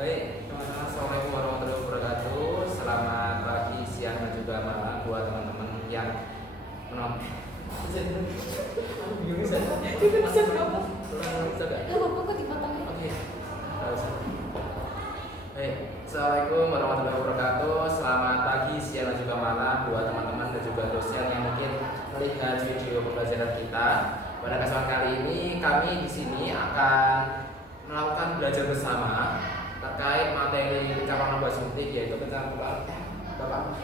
Baik, teman-teman, Assalamualaikum warahmatullahi wabarakatuh. Selamat pagi, siang, dan juga malam buat teman-teman yang menonton. Baik, Assalamualaikum warahmatullahi wabarakatuh. Selamat pagi, siang, dan juga malam buat teman-teman dan juga dosen yang mungkin melihat video pembelajaran kita. Pada kesempatan kali ini kami di sini akan melakukan belajar bersama terkait materi kapan nombor suntik, yaitu pencampuran Bapak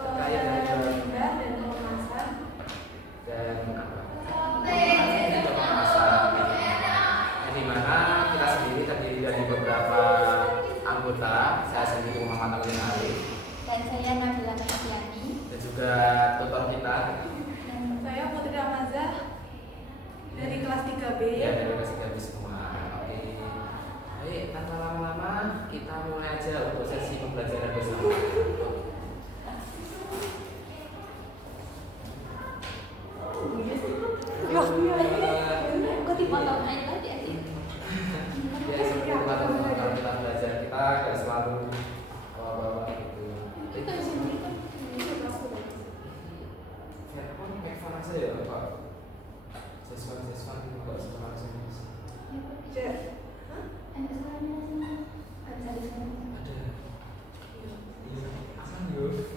terkait dengan dan pemasaran dan pemasaran, yang dimana kita sendiri terdiri dari beberapa anggota. Saya sendiri Muhammad Alin Arif dan saya Nabila Kasiyani dan juga tutor kita dan saya Putri Amazah dari kelas 3B. Ya, dari kelas 3B semua. Oke. Baik, tanpa lama-lama kita mulai aja untuk sesi pembelajaran bersama. Kok dipotong aja tadi aja. Ya, seperti itu kalau kita belajar kita gak selalu bawa-bawa gitu. Kita di sini kan Ya, apa pakai font aja ya, Pak? Sesuatu enggak semua jenis. ada Ada. Iya, aman yuk.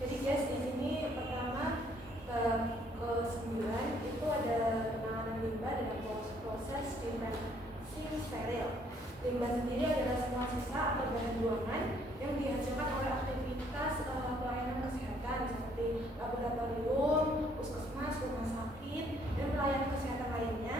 Jadi guys, di sini pertama ke 9 itu ada penanganan limbah dengan proses dimensi steril. Limbah sendiri adalah semua sisa atau bahan buangan yang dihasilkan oleh aktivitas pelayanan kesehatan seperti laboratorium, puskesmas, rumah sakit, dan pelayanan kesehatan lainnya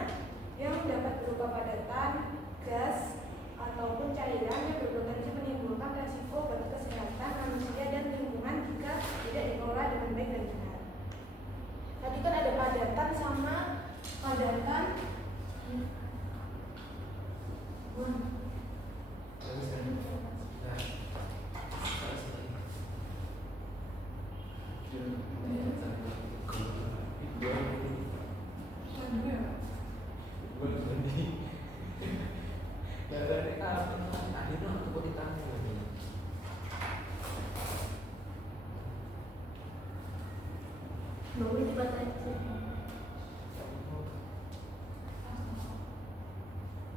yang dapat berupa padatan, gas, ataupun cairan yang berpotensi menimbulkan resiko bagi kesehatan manusia dan lingkungan jika tidak dikelola dengan baik dan benar. Tadi kan ada padatan sama padatan.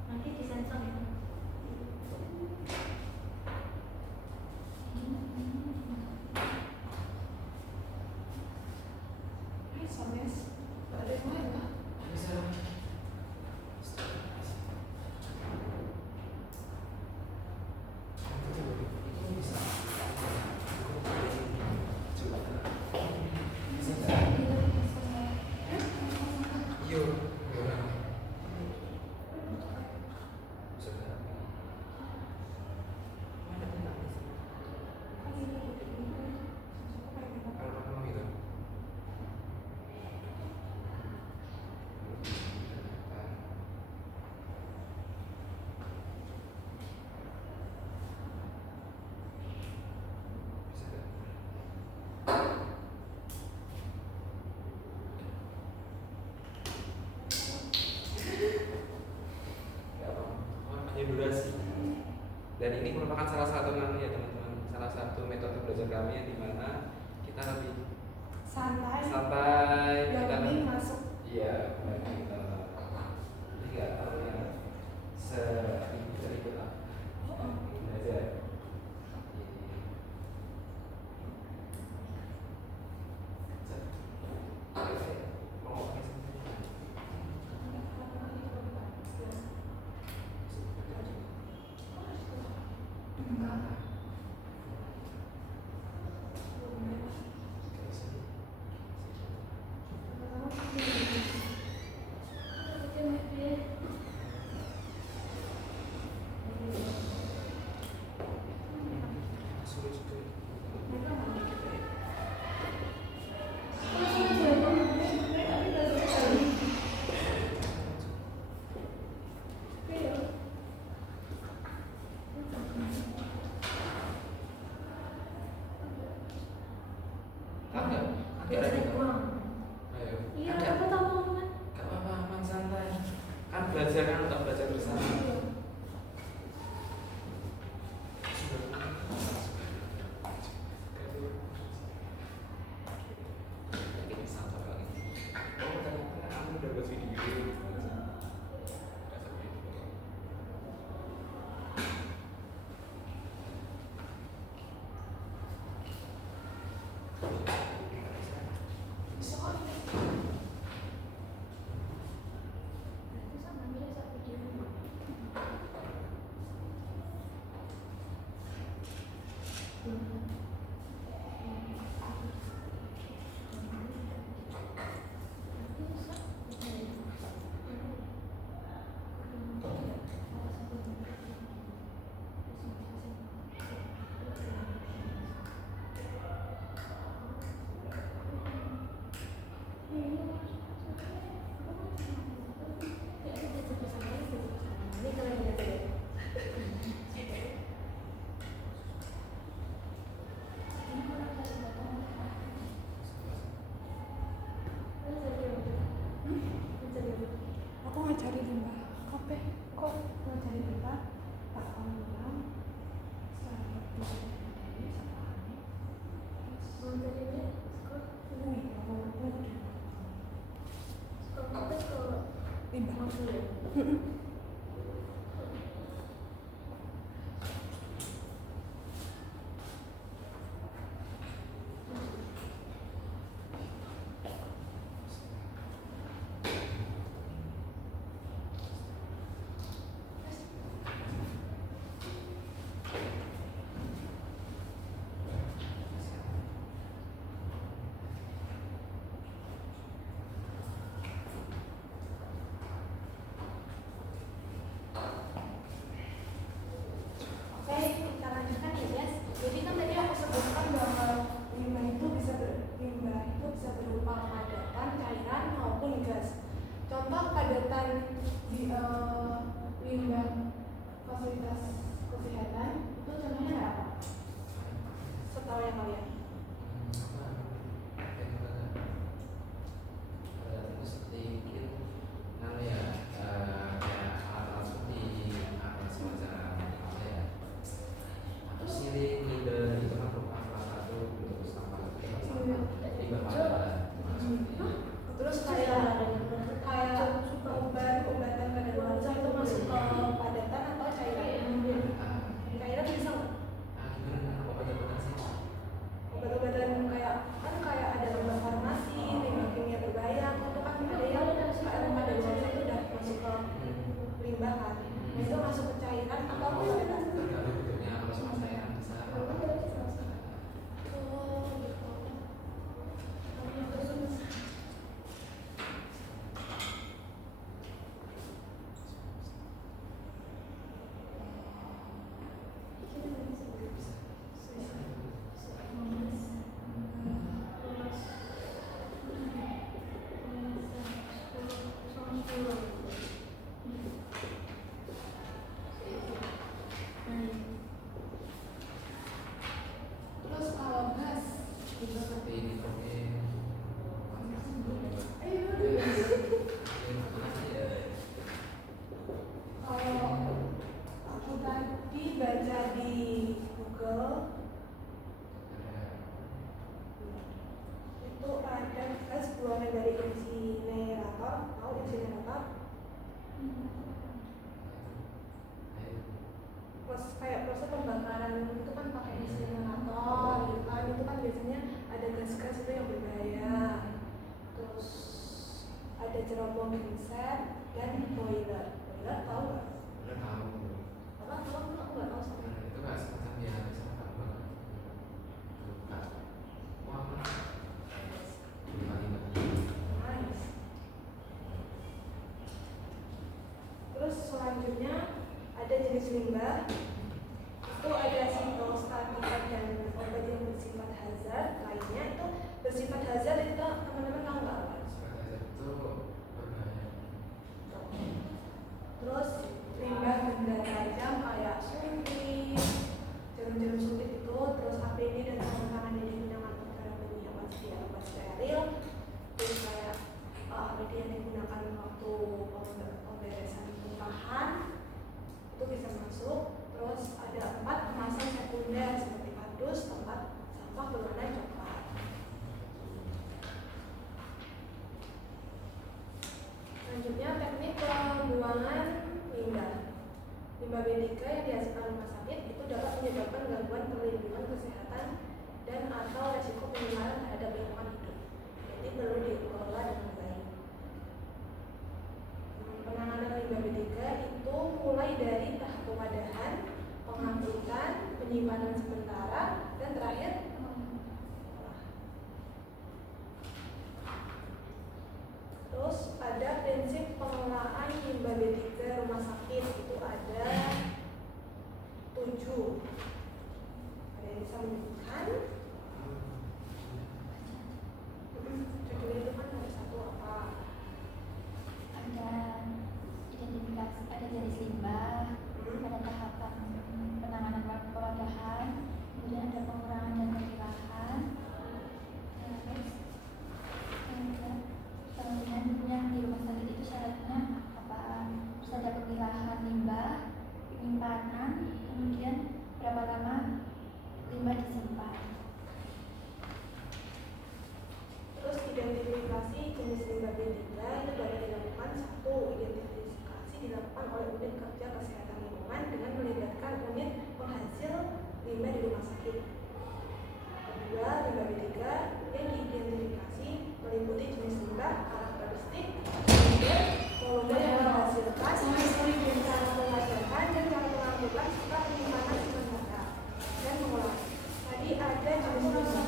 Nanti disensor ya. Ada yang lain kah? Durasi. Dan ini merupakan salah satu ya teman-teman, salah satu metode belajar kami yang dimana kita lebih santai yang kita lebih masuk. Iya, kita nggak tahu yang seribut lah. Belajar. belajar kan untuk belajar bersama. Aku ngajari limbah kopi kok ngajari kita tak ulang saya limbah contoh padatan di limbah fasilitas kesehatan itu contohnya kayak apa? Setahu yang kalian? Terus kayak obat-obatan kadaluarsa itu masuk ke padatan atau cairan? Cairan bisa nggak? Obat-obatan kayak kan kayak ada limbah farmasi, limbah kimia berbahaya, itu kan ada yang kayak kadaluarsa itu udah masuk ke limbah kan? Nah, itu masuk ke cairan atau ke padatan? Terus kalau gas juga seperti ini. Kalau aku tadi baca di Google itu ada gas buangan dari insinerator, tahu insinerator? Kayak proses pembakaran itu kan pakai insinerator gitu kan, itu kan biasanya ada gas-gas itu yang berbahaya. Terus ada cerobong genset dan boiler. Boiler tahu nggak? Apa? Tahu nggak? Aku nggak tahu sama. Itu nggak semacam ya, Nice. Terus selanjutnya ada jenis limbah. Itu ada sitostatika dan obat yang bersifat hazard. Lainnya itu bersifat hazard itu teman-teman tahu nggak apa? Terus limbah benda tajam kayak suntik, jarum-jarum suntik itu, terus APD dan sarung tangan yang digunakan untuk cara penyiapan sedia obat steril, terus kayak APD yang digunakan waktu pemberesan identifikasi jenis limbah B3 itu dapat dilakukan. Satu, identifikasi dilakukan oleh unit kerja kesehatan lingkungan dengan melibatkan unit penghasil limbah di rumah sakit. Kedua, limbah B3 yang diidentifikasi meliputi jenis limbah, karakteristik, sumber, volume yang dihasilkan, cara pengajaran dan cara pengangkutan serta penyimpanan sementara dan pengolahan. Tadi ada jenis limbah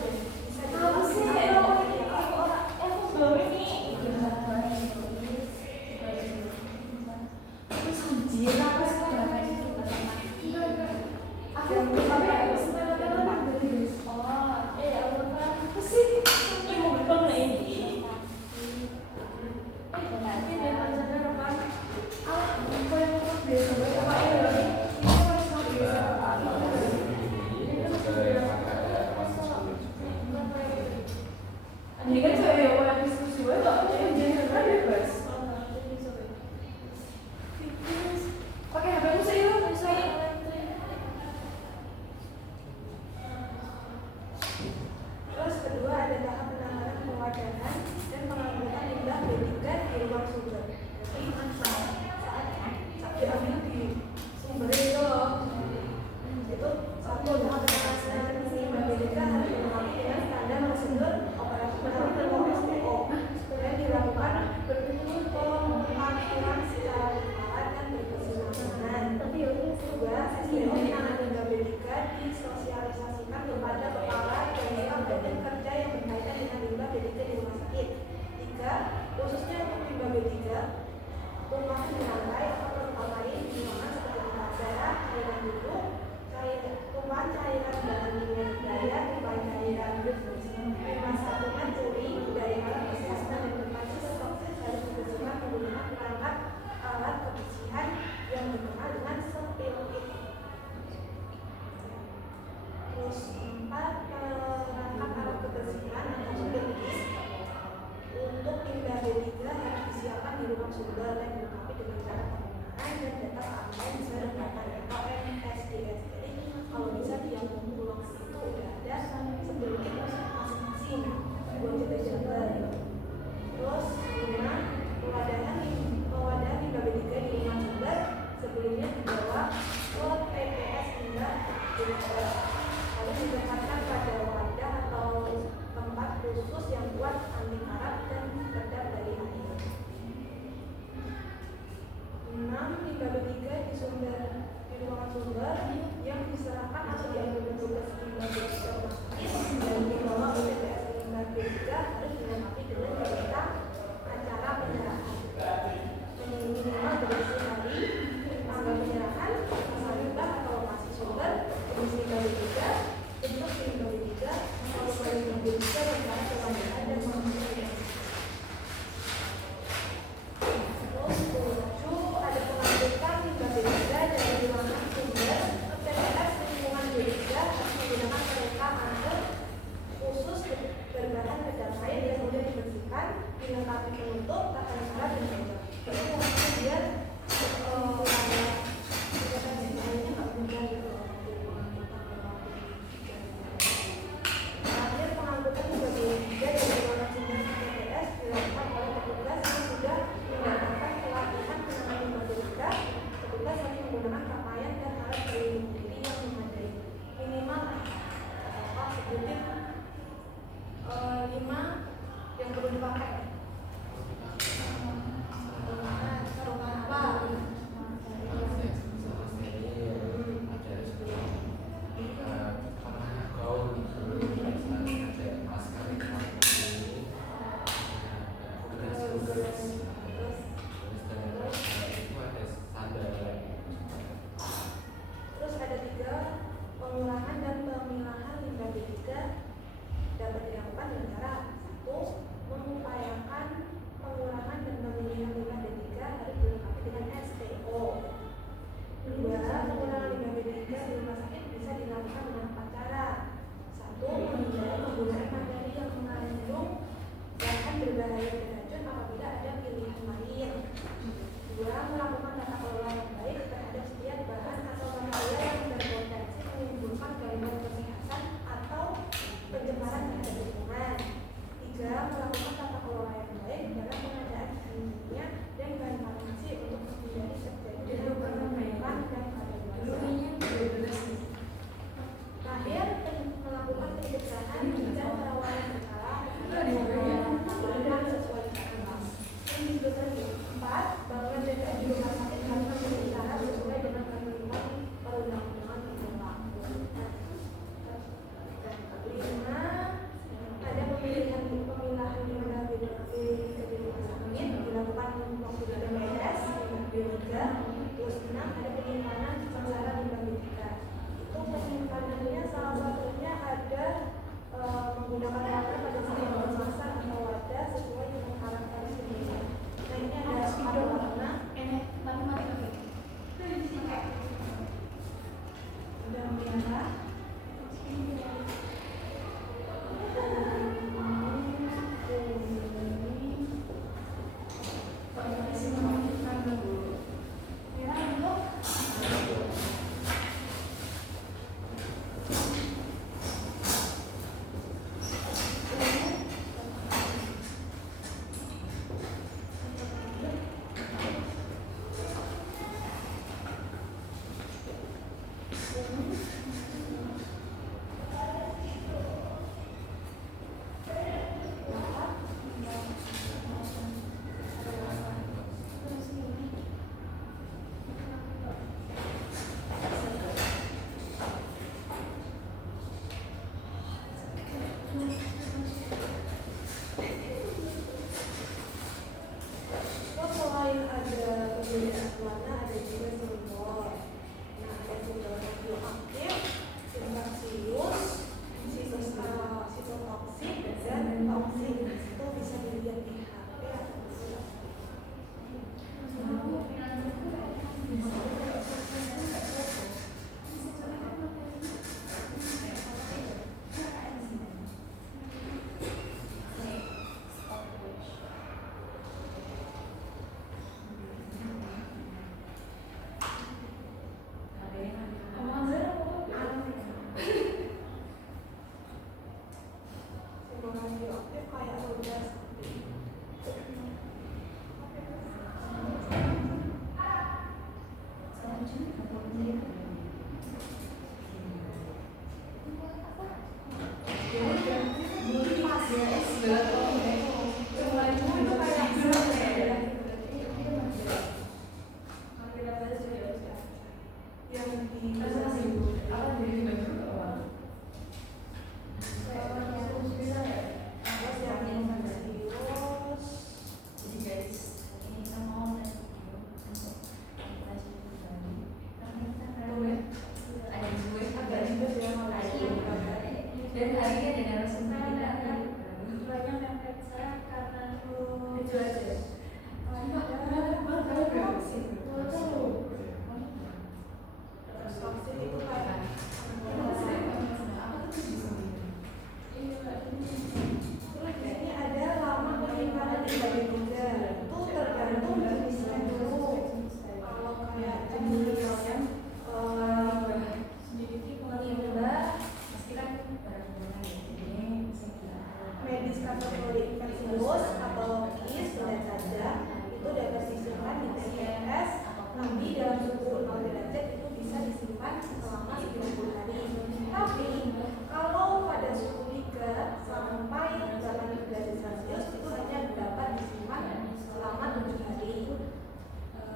dapat dilakukan dengan cara satu, mengupayakan kategori infeksius, patologis, benda cacar itu dapat disimpan di TPS, tapi dalam suhu 0 derajat itu bisa disimpan selama 90 hari. Tapi kalau pada suhu 3 sampai 8 derajat Celcius itu hanya dapat disimpan selama 7 hari.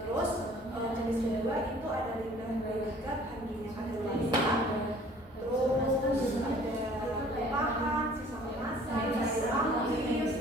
Terus jenis kedua itu ada limbah biolegal handinya kadaluarsa, terus ada limpahan, sisa kemasan, cairan aktif,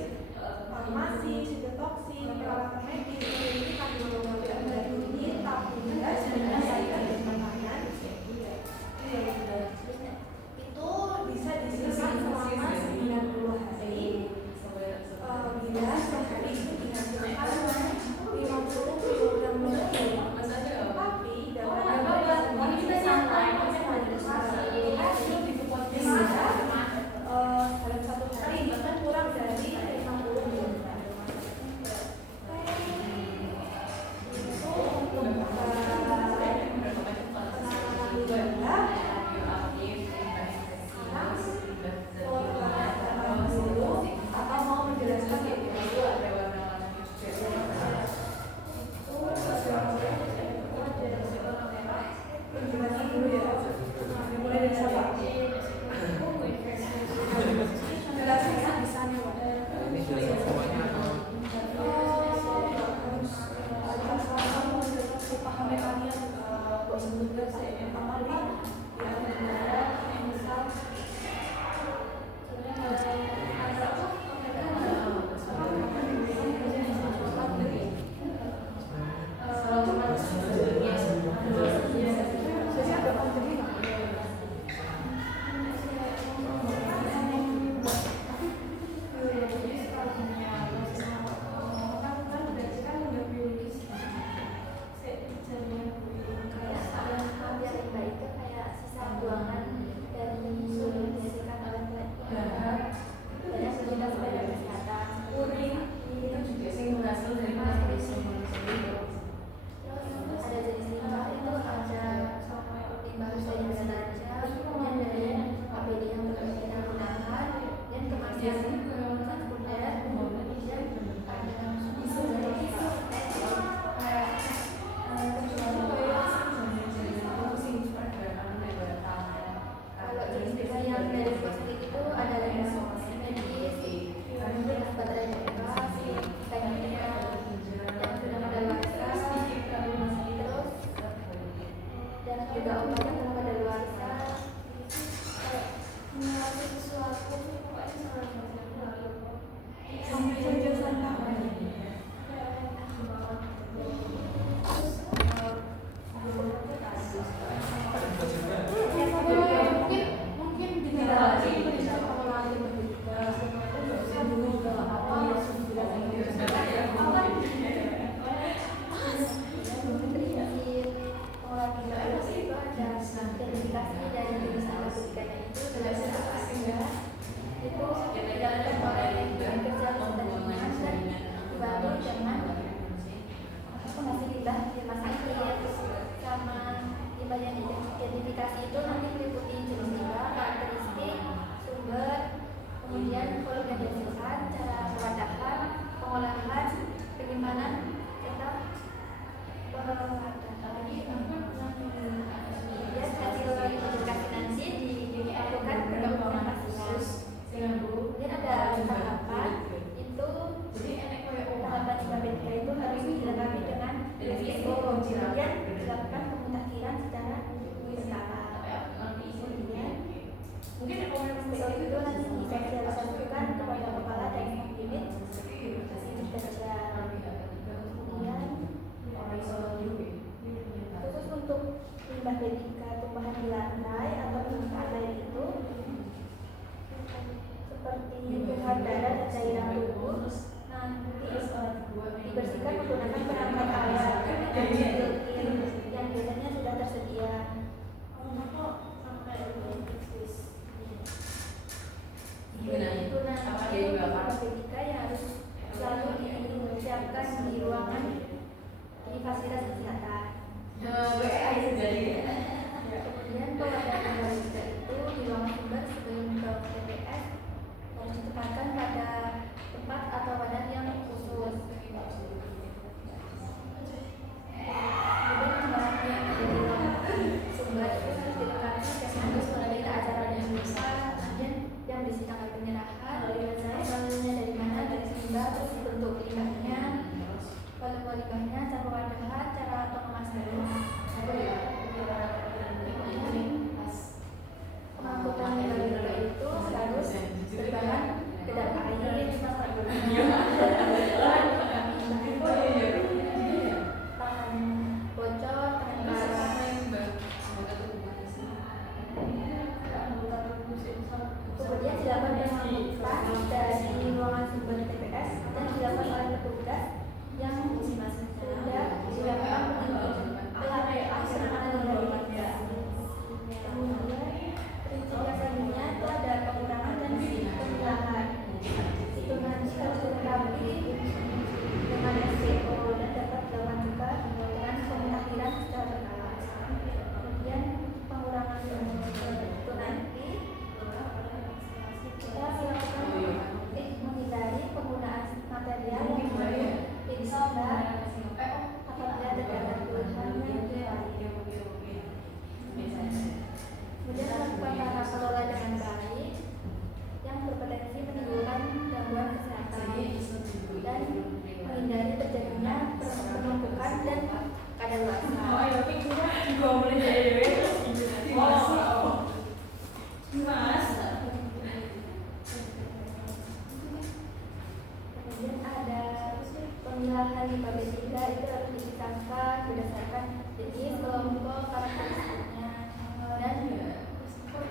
Kemudian ada pemilahan limbah B3 itu harus dipisahkan berdasarkan jenis, kelompok, karakteristiknya dan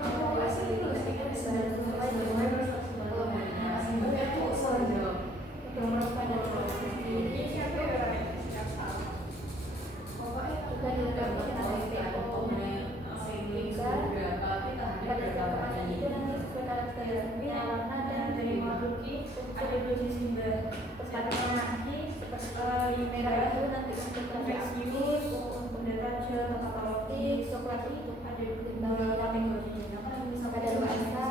formulasi itu sesuai dengan juga dilakukan BPO pada zaman itu nanti sesuai karakteristiknya warna dan perpaduan nanti seperti merah itu nanti untuk konveksius, untuk deterjen, kapalotik, coklat itu ada pada luasa,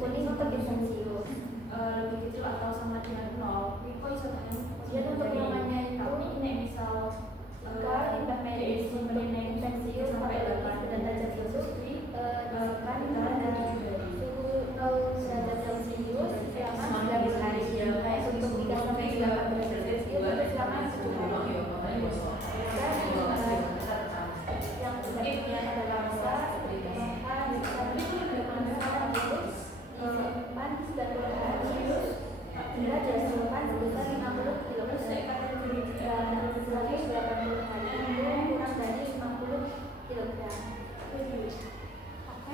kuning untuk esensius, begitu atau sama dengan 0. Kemudian untuk namanya itu ini misal jika limbah medis mempunyai esensius sampai 8 derajat Celcius dilakukan pada suhu 0 derajat Celcius selama 9 hari. Baik untuk 3 sampai 8 derajat Celcius itu selama 10 hari. Yang sebaiknya adalah masa makan panas 90 hari bila jas makan sebesar 50 kg dan 180 hari itu kurang dari 50 kg.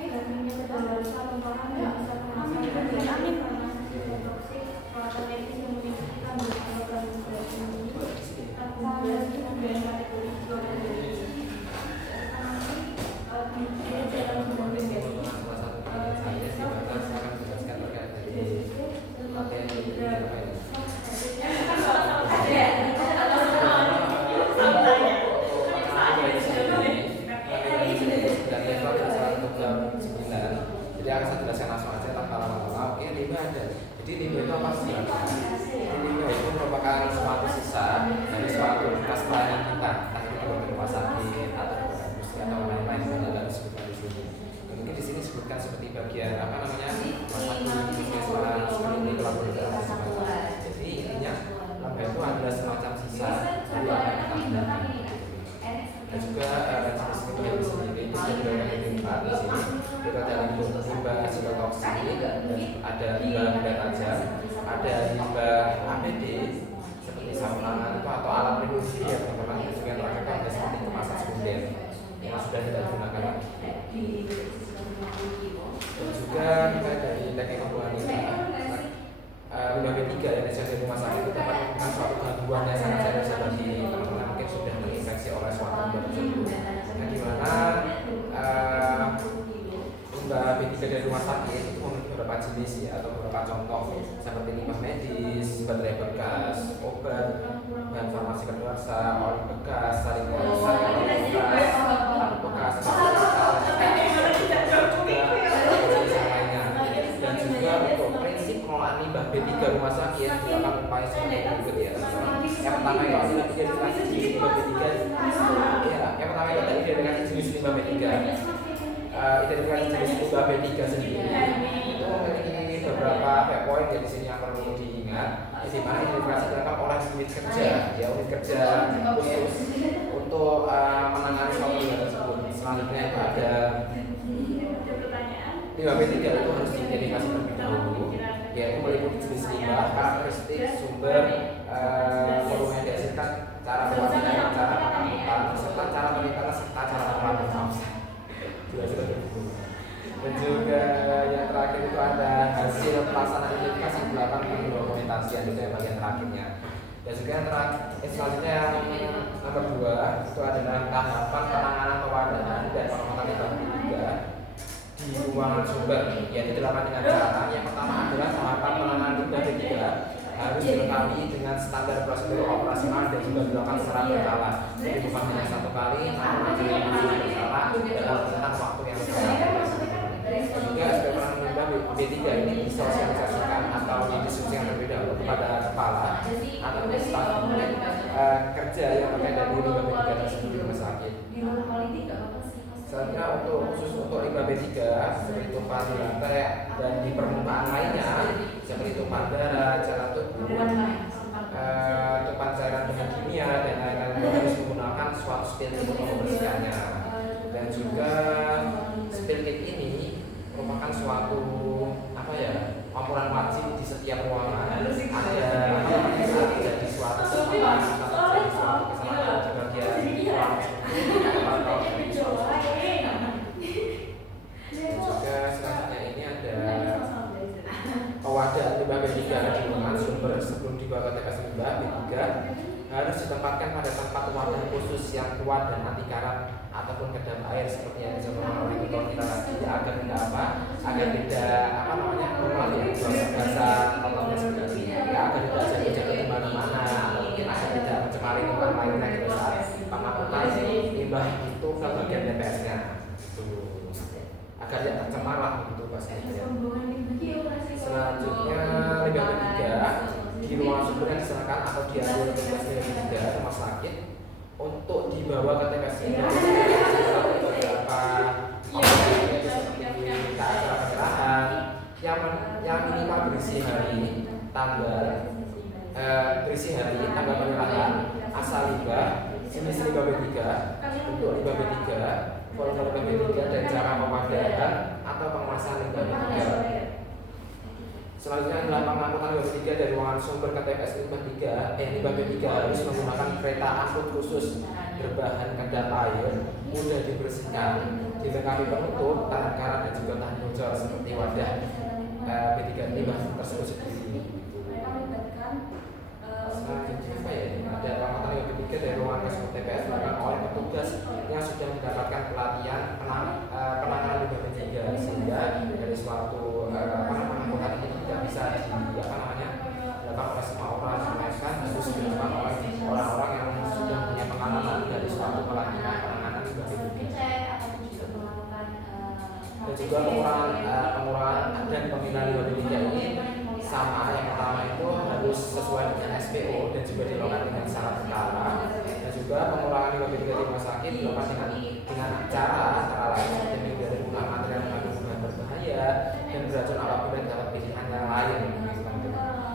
Dagingnya terdapat satu orang yang bisa memasak vitamin farmasi dan toksik peralatan medis yang memiliki kandungan alkohol tinggi tanpa kemudian kategori zona dari Jadi akan saya jelaskan langsung aja tanpa lama-lama. Oke, limbah ada. Jadi limbah itu apa sih? Limbah itu merupakan suatu sisa dari suatu bekas pelayanan kita, entah itu di rumah sakit atau di industri atau lain-lain yang tidak disebutkan di sini. Mungkin di sini disebutkan seperti bagian apa namanya rumah sakit, seperti laboratorium. Jadi intinya limbah itu adalah semacam sisa dari apa yang kita gunakan. Dan juga jenis limbah itu sendiri itu sudah limbah di sini. Itu ada limbah sitotoksik, ada limbah benda tajam, ada limbah APD seperti sarung tangan itu atau alat pelindung diri ya teman-teman. Itu juga terakhir ada seperti kemasan sekunder yang sudah tidak digunakan. Dan juga limbah dari teknik pembuangan limbah B3 yang disediakan di rumah sakit itu dapat merupakan suatu gangguan yang sangat serius bagi teman-teman mungkin sudah terinfeksi oleh suatu limbah tersebut. Nah, di mana limbah B3 dari rumah sakit itu memiliki beberapa jenis ya atau beberapa contoh seperti limbah medis, baterai bekas, obat, bahan farmasi kedaluarsa, oli bekas, saring bekas, lampu bekas, dan juga untuk prinsip pengelolaan limbah B3 rumah sakit dilakukan upaya seperti berikut ya. Yang pertama itu identifikasi jenis limbah B3. Ya, yang pertama itu identifikasi jenis limbah B3. Identifikasi jenis limbah B3 sendiri itu memiliki beberapa poin di sini yang perlu diingat. Di mana identifikasi dilakukan oleh unit kerja, ya unit kerja khusus untuk menangani suatu limbah tersebut. Selanjutnya itu ada limbah B3 itu harus diidentifikasi terlebih dahulu, yaitu meliputi jenis limbah, karakteristik, sumber, volume yang dihasilkan, cara pembuatan, cara pengangkutan, serta cara penelitian serta cara pengelolaan. Dan juga yang terakhir itu ada hasil pelaksanaan identifikasi dilakukan di dokumentasi itu yang bagian terakhirnya. Dan juga yang terakhir, selanjutnya yang nomor 2 itu adalah tahapan penanganan pewadahan dan pengembangan limbah B3 di ruangan sumber, yaitu dilakukan dengan cara yang pertama adalah tahapan penanganan limbah B3 harus dilengkapi dengan standar prosedur operasional dan juga dilakukan secara berkala. Jadi bukan hanya satu kali, namun juga berkala dalam tentang waktu yang sama. Juga aspek penanganan limbah B3 ini disosialisasikan atau didiskusikan terlebih dahulu kepada kepala atau staf kerja yang terkait dari limbah B3 tersebut di rumah sakit. Selanjutnya khusus untuk limbah B3 seperti tumpahan di lantai dan di permukaan lainnya seperti tumpahan darah, cairan tubuh, tumpahan cairan bahan kimia dan lain-lain harus menggunakan suatu spill kit untuk membersihkannya. Dan juga spill kit ini merupakan suatu campuran wajib setiap ruangan ada saat terjadi suatu kesalahan atau terjadi suatu kesalahan di bagian ruang atau juga selanjutnya ini ada wadah limbah B3 di ruangan sumber sebelum dibawa ke TPS limbah B3 harus ditempatkan pada tempat wadah khusus yang kuat dan anti karat ataupun kedap air seperti yang disampaikan oleh Tutor kita tadi agar tidak apa agar tidak normal ya bahasa contohnya seperti ini agar tidak jadi di mana-mana atau mungkin agar tidak mencemari tempat lainnya pada saat pengangkutan limbah itu ke bagian TPS-nya itu agar tidak tercemar lah begitu Pak Sekjen. Selanjutnya limbah B3 di ruangan sumber yang diserahkan atau diambil ke TPS B3 rumah sakit untuk dibawa ke TPS limbah beberapa seperti acara penyerahan yang minimal berisi hari tanggal penyerahan asal limbah jenis limbah B3 untuk limbah B3 volume limbah B3 dan cara pemadaman atau pengemasan limbah B3. Selanjutnya adalah pengangkutan limbah B3 dari ruangan sumber ke TPS limbah B3 harus menggunakan kereta angkut khusus berbahan kedap air, mudah dibersihkan, dilengkapi penutup, tahan karat dan juga tahan bocor seperti wadah B3 limbah tersebut sendiri. Selanjutnya apa ya? Ada pengangkutan limbah B3 dari ruangan ke TPS dilakukan oleh petugas yang sudah mendapatkan pelatihan penanganan limbah B3 sehingga dari suatu pengangkutan ini tidak bisa dilakukan oleh semua orang, melainkan harus dilakukan oleh orang-orang yang sudah punya pengalaman dari suatu pelatihan penanganan limbah B3. Dan juga pengurangan dan pembinaan limbah B3 ini sama. Yang pertama itu harus sesuai dengan SPO dan juga dilakukan dengan syarat berkala. Dan juga pengurangan limbah B3 di rumah sakit dilakukan dengan cara lain seperti menghindari penggunaan material mengandung bahan berbahaya dan beracun apabila dapat pilihan yang lain.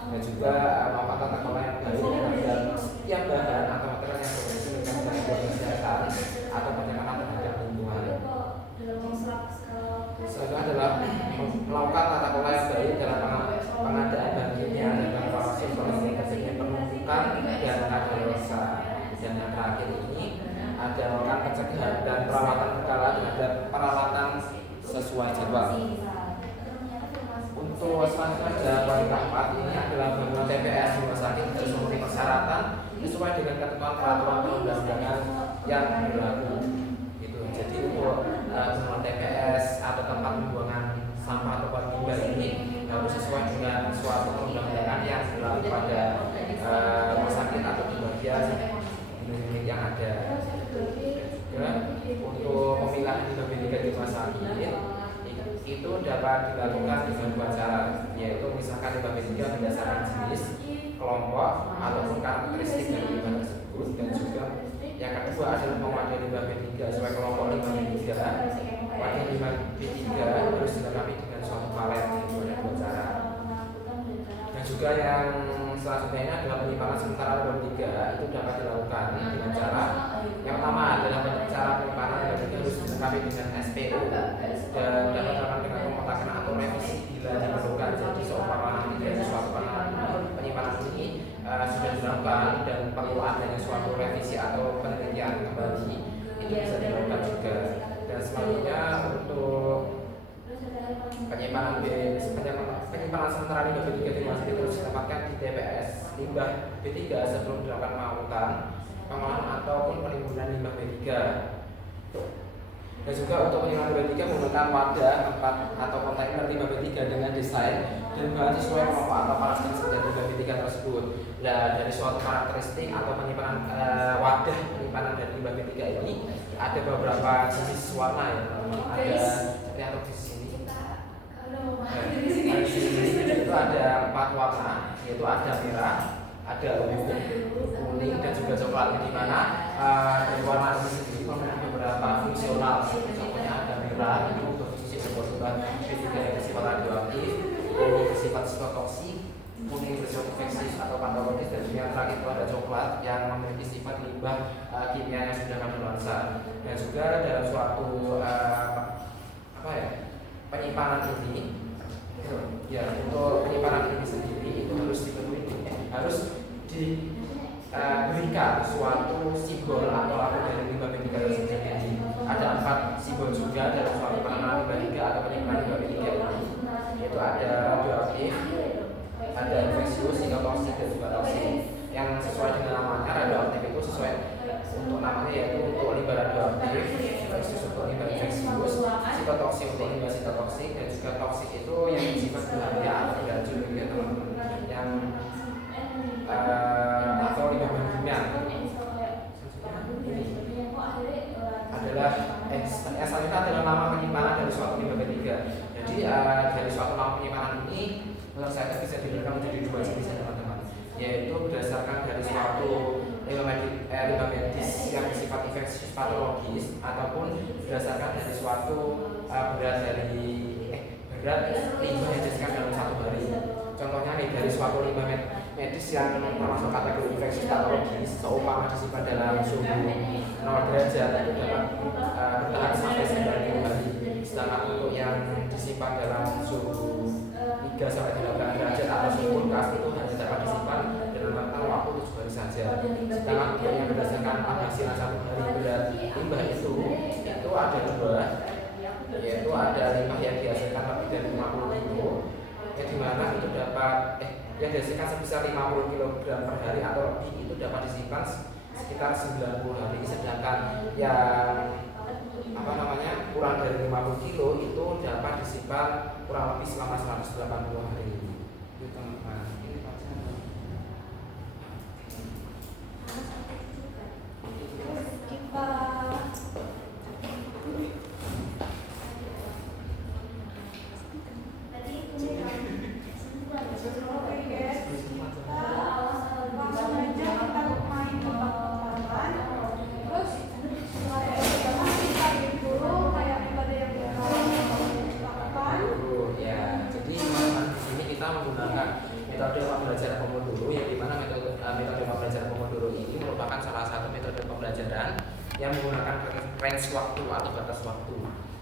Dan juga memanfaatkan teknologi yang baik terhadap setiap bahan atau material yang berfungsi meningkatkan kualitas kesehatan atau penyelamatan terhadap lingkungan. Selanjutnya adalah melakukan tata kelola yang baik dalam pengadaan bahan kimia dan transformasi terjadinya penumpukan dan kadaluarsa. Dan yang terakhir ini ada melakukan pencegahan dan perawatan berkala terhadap peralatan sesuai jadwal. Untuk selanjutnya ada poin keempat, ini adalah bangunan TPS rumah sakit harus memenuhi persyaratan sesuai dengan ketentuan peraturan perundang-undangan yang berlaku. Gitu. Jadi untuk bangunan TPS atau tempat pembuangan sampah atau limbah ini harus sesuai dengan suatu perundang-undangan yang berlaku pada rumah sakit atau di bagian unit yang ada. Dan untuk pemilahan limbah B3 di rumah sakit itu dapat dilakukan dengan dua cara, yaitu misalkan limbah B3 berdasarkan jenis, kelompok, ataupun karakteristik dari limbah tersebut. Dan juga yang kedua adalah pengadaan limbah B3 sesuai kelompok limbah B3. Wadah limbah B3 harus dilengkapi dengan suatu palet, itu ada dua cara. Dan juga yang selanjutnya ini adalah penyimpanan sementara limbah B3 itu dapat dilakukan dengan cara yang pertama adalah cara penyimpanan limbah B3 harus dilengkapi dengan SPO dan dapat dilakukan dengan pemotakan atau revisi bila diperlukan. Jadi seumpama nanti dari suatu penyimpanan ini sudah dilakukan dan perlu adanya suatu revisi atau penelitian kembali, itu bisa dilakukan juga. Dan selanjutnya untuk penyimpanan sementara limbah B3 di rumah sakit terus ditempatkan di TPS limbah B3 sebelum dilakukan pengolahan ataupun penimbunan limbah B3. Dan juga untuk penyimpanan limbah B3 menggunakan wadah tempat atau kontainer limbah B3 dengan desain dan bahan sesuai kelompok atau karakteristik dari limbah B3 tersebut. Nah, dari suatu karakteristik atau penyimpanan wadah penyimpanan dari limbah B3 ini ada beberapa jenis warna ya. Ada seperti atau di sini. Di sini itu ada 4 warna, yaitu ada merah, ada ungu, kuning dan juga coklat. Di mana dari warna ini sendiri memiliki beberapa fungsional. Contohnya ada merah itu berfungsi sebagai bahan B3 yang bersifat radioaktif, ungu bersifat toksik, kuning bersifat infeksius atau patologis, dan yang terakhir itu ada coklat yang memiliki sifat limbah kimia yang sudah kadaluarsa. Dan juga dalam suatu penyimpanan ini, ya untuk penyimpanan ini sendiri diberikan suatu simbol atau laku dari limbah B3 tersebut. Jadi ada 4 simbol juga dalam suatu penanaman limbah 3 atau penyimpanan limbah B3 ini, yaitu ada radioaktif, ada infeksius, sitotoksik, dan juga toksik. Yang sesuai dengan namanya, radioaktif itu sesuai untuk namanya, yaitu untuk limbah radioaktif, infeksius untuk limbah infeksius, sitotoksik untuk limbah sitotoksik, dan juga toksik itu yang bersifat berbahaya atau beracun gitu ya teman-teman. Yang atau limbah kimia adalah selanjutnya adalah nama penyimpanan dari suatu limbah B3. Jadi dari suatu nama penyimpanan ini menurut saya bisa diberikan menjadi 2 jenis teman-teman, yaitu berdasarkan dari suatu limbah medis yang bersifat infeksius patologis, ataupun berdasarkan dari suatu berat limbah yang dihasilkan dalam 1 hari. Contohnya nih, dari suatu limbah medis yang termasuk kategori infeksius patologis, seumpama disimpan dalam suhu 0 derajat itu dapat bertahan sampai 9 hari. Sedangkan untuk yang disimpan dalam suhu 3 sampai 8 derajat atau suhu kulkas itu hanya dapat disimpan dalam rentang waktu 7 hari saja. Sedangkan untuk yang berdasarkan penghasilan 1 hari berat limbah itu ada 2, yaitu ada limbah yang dihasilkan lebih dari 50 kilo, yang dimana itu dapat yang dihasilkan sebesar 50 kg per hari atau lebih, itu dapat disimpan sekitar 90 hari. Sedangkan yang kurang dari 50 kilo itu dapat disimpan kurang lebih selama 180 hari. Itu teman-teman. Ini menggunakan metode pembelajaran Pomodoro, yang dimana metode pembelajaran Pomodoro ini merupakan salah satu metode pembelajaran yang menggunakan range waktu atau batas waktu,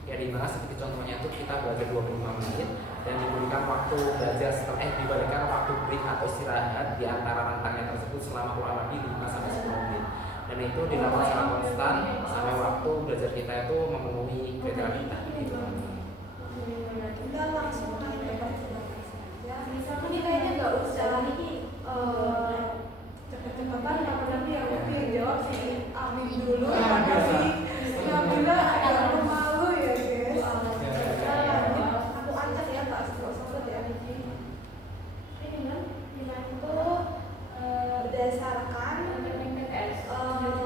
yang dimana seperti contohnya itu kita belajar 25 menit dan diberikan waktu belajar diberikan waktu break atau istirahat di antara rentangnya tersebut selama kurang lebih 5 sampai 10 menit, dan itu dilakukan secara konstan sampai waktu belajar kita itu memenuhi kriteria kita gitu. Kita langsung ini kayaknya nggak usah cepet-cepetan, tapi yang mungkin jawab si Amin dulu, tapi yang bunda agak malu ya guys. Aku acak ya, tak sobat ya. Ini kan itu berdasarkan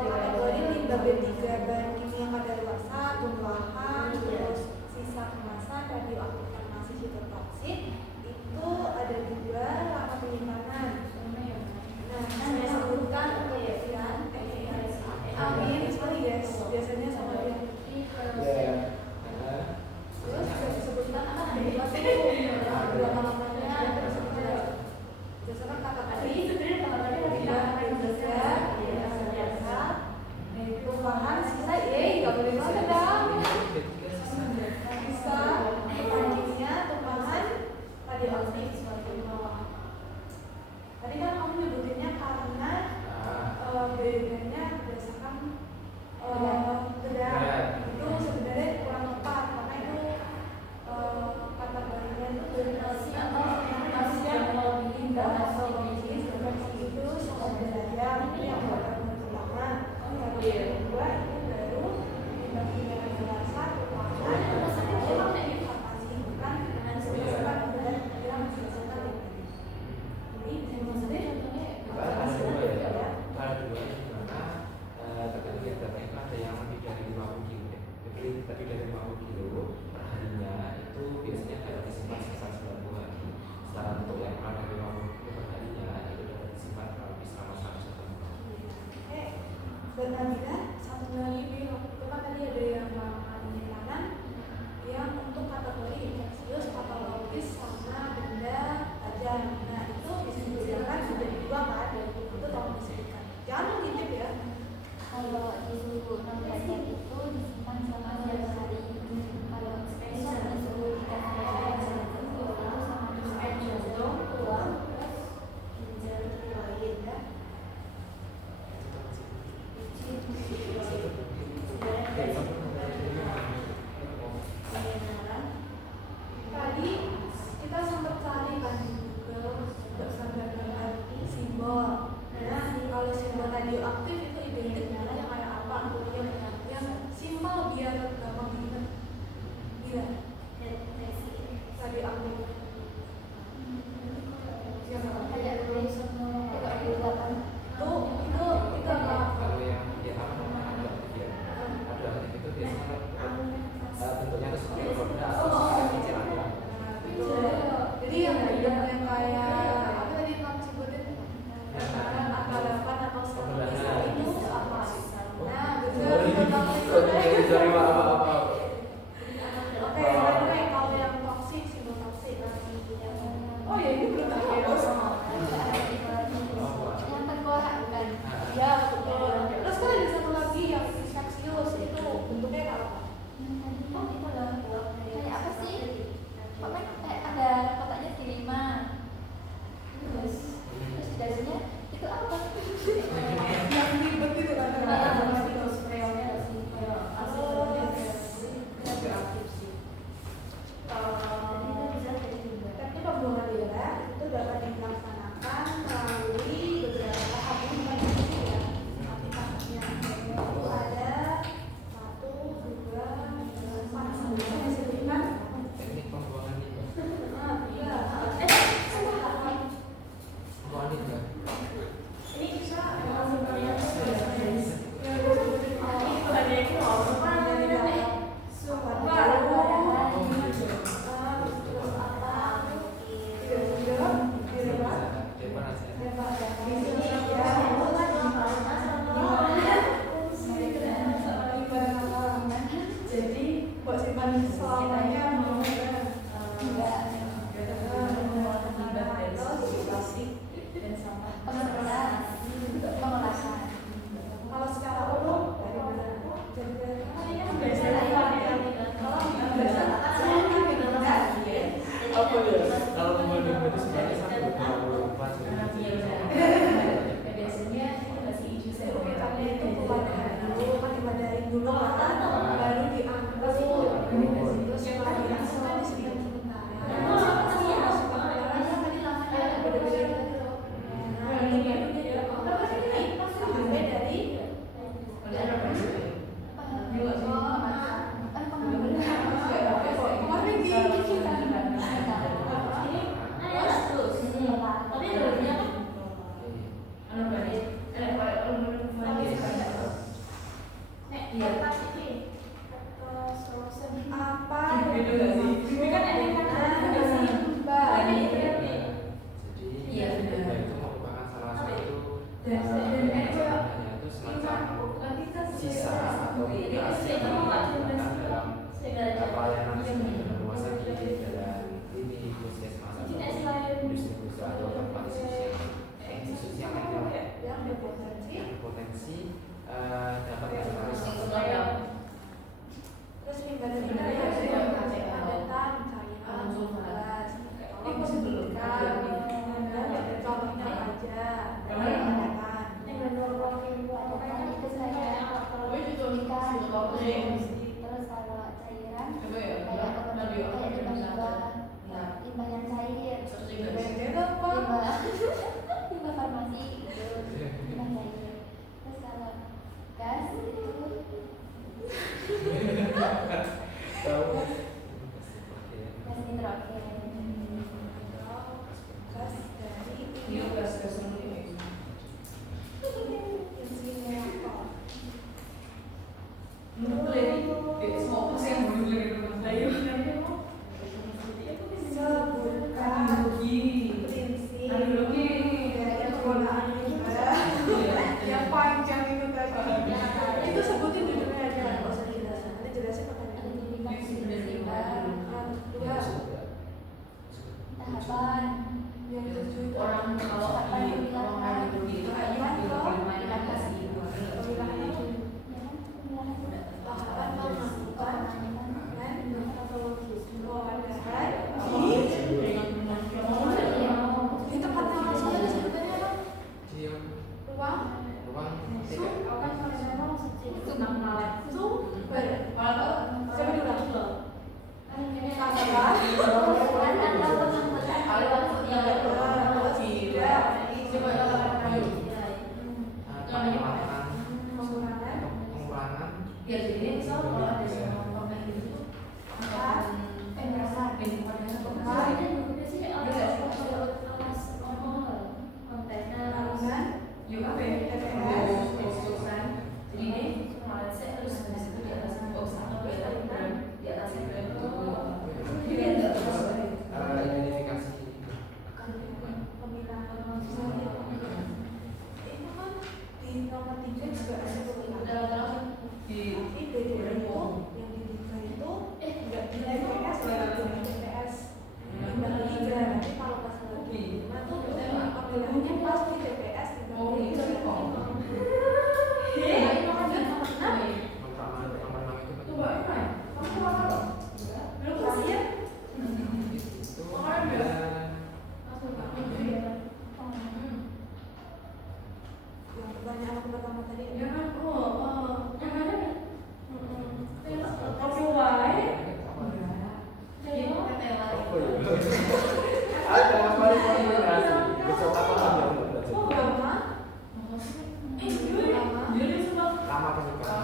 kategori limbah B3, bahan kimia kadaluarsa, tumbuhan, terus sisa kemasan, radioaktif farmasi, sitotoksik. Itu ada 2 lama penyimpanan. Nah, saya sebutkan kemudian Amin, sorry guys, biasanya sama dia. Terus bisa disebutkan ada 2 halamannya, terus berdasarkan kategori limbah B3, tumbuhan, sisa nggak boleh sisa atau bekas yang digunakan dalam pelayanan rumah sakit dan klinik puskesmas atau industri atau tempat institusi yang berpotensi dapat terjadi. Terus limbah dan padatan, cairan, gas, contohnya aja, terus kalau cairan kayak limbah yang cair, limbah farmasi itu limbah cair. Terus kalau gas itu gas nitrogen. gas dari insinerator. Sebutkan prinsip dari penggunaan limbah yang panjang itu tadi. Itu sebutin judulnya aja, nggak usah dijelasin. Nanti jelasin pertanyaan. Dua, Tahapan yang tujuh orang kalau di ruangan itu kayaknya pemilahan kasih tahapan pemasukan dan pengolahan di tempat yang langsung ada sebutannya apa? Ruang sumber. Siapa dulu? Pengurangan biar jadi misal kalau ada semua konten gitu jadi ini kemarin saya terus habis itu di atasnya box atau di atasnya jadi enggak terus identifikasi Pemilahan itu kan di nomor 3 juga ada pemilahan. Tapi BDR itu yang di 3 itu nggak di TPS, di TPS limbah liga. Nanti kalau pas lagi tuh pemilahannya pas di TPS limbah liga. Yang pertanyaan aku pertama tadi lama pernikahan.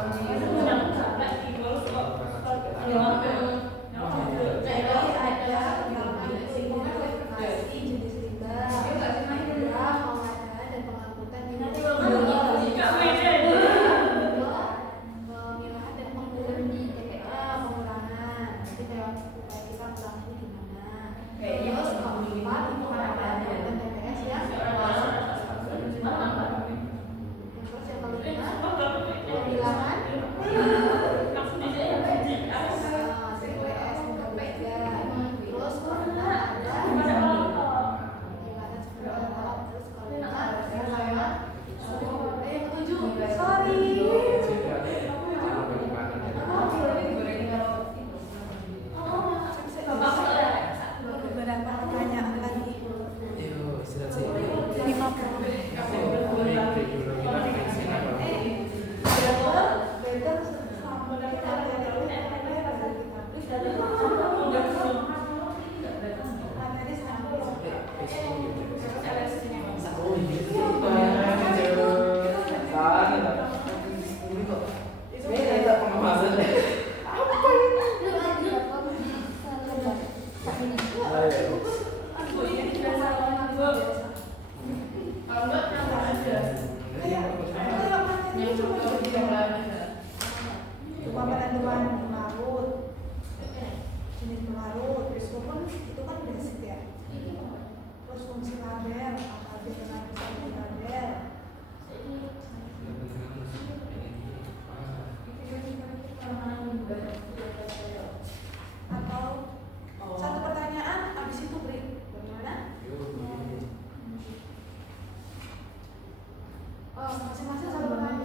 masing-masing satu pekan.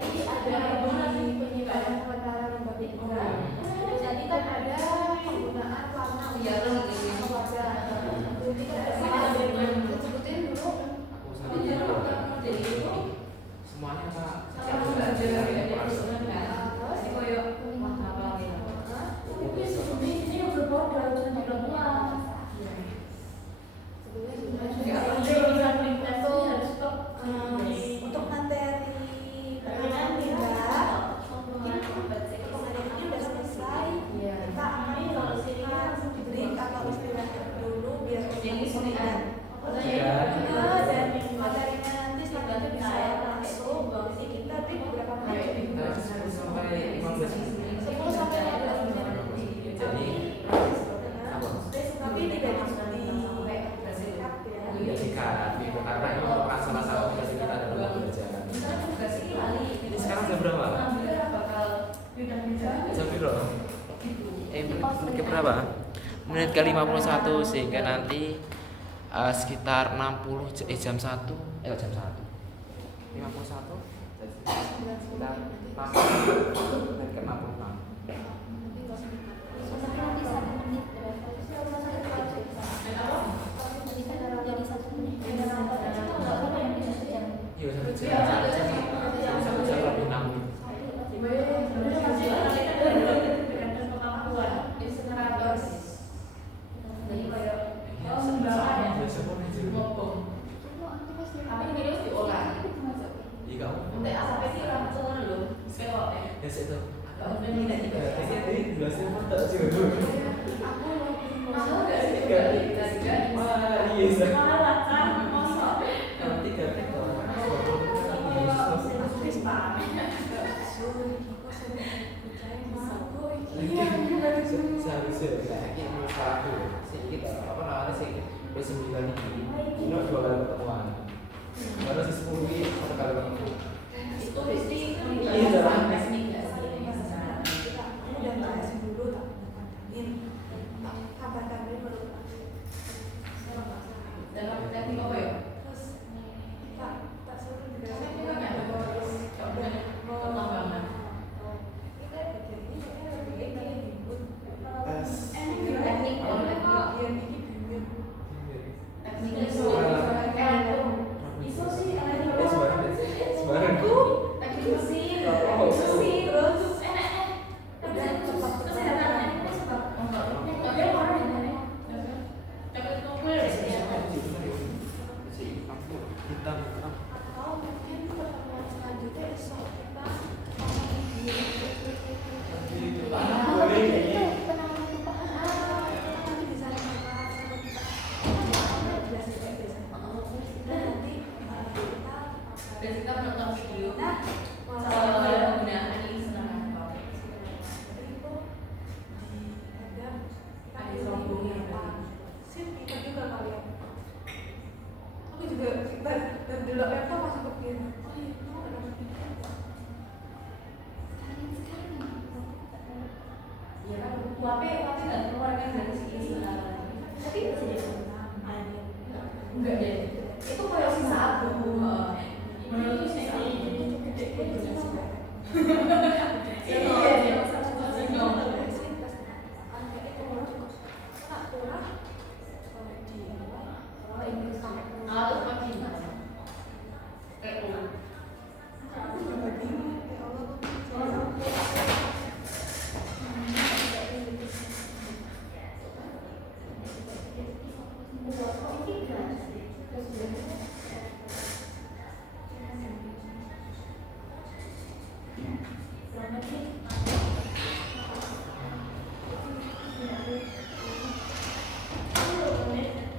Tadi ada penyimpanan sementara limbah tiga. Jadi kan ada penggunaan warna wajar. Jadi kan ada sebutin dulu. Semuanya Pak. Ini berpodal sebelumnya. Untuk materi penanganan limbah pengajian ini udah selesai. Kita akan melakukan break atau istirahat dulu biar kemudian dan materinya nanti selanjutnya bisa langsung. Jadi kita break beberapa menit. 10 sampai 15 menit. 10 sampai 15 menit. Jadi Tapi tidak disikat ya. dikat gitu karena ini merupakan salah satu tugas kita dalam belajar. Ini sekarang jam berapa? Jam berapa? Menit ke berapa? Menit ke 51 sehingga nanti sekitar 60 jam 1 jam 1 51 sekitar 60 menit ke 66. Nanti 1 menit berapa? Jadi 1 menit. Iya, 1 jam lebih 6 menit. Seharusnya saya ingin satu sedikit apa namanya sedikit B9 ini 2 kali pertemuan baru si 10 ini 1 kali pertemuan Itu pasti Iya, dalam dalam teknik apa ya? Pertambangan. Dan kita menonton video cara penggunaan ini senang apa? Aku juga dari dulu laptop masih kepikiran. Oh iya, kamu ada kepikiran. Ya kan, UAP pasti nggak mengeluarkan dari sini tapi bisa jadi enggak deh. Itu kayak sisa aku. Menurutku sisa aku gede juga.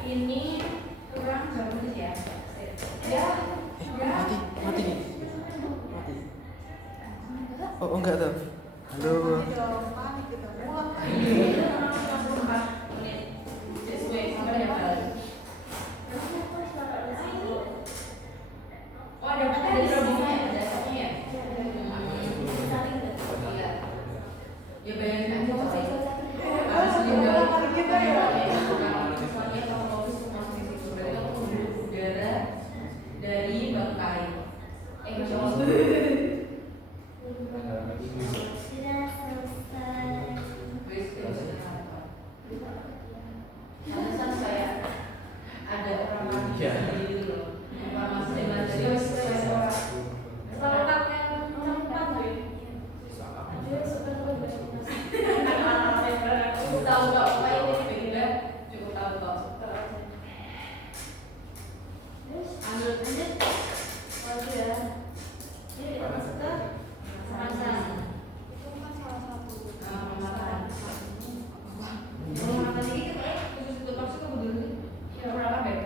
Ini kurang berapa menit ya? Mati. Oh enggak tuh. Halo. Ya bayangin aja Iya. sendiri gitu loh. Farmasi dan materi selalu kakek tempat deh. Tahu nggak apa ini beda cukup tahu kok. Ambil aja. Kalau ya, ini kita sama-sama. Itu kan salah satu. Makan. Kalau makan ini kita khusus untuk maksud ke dulu. Ya berapa deh?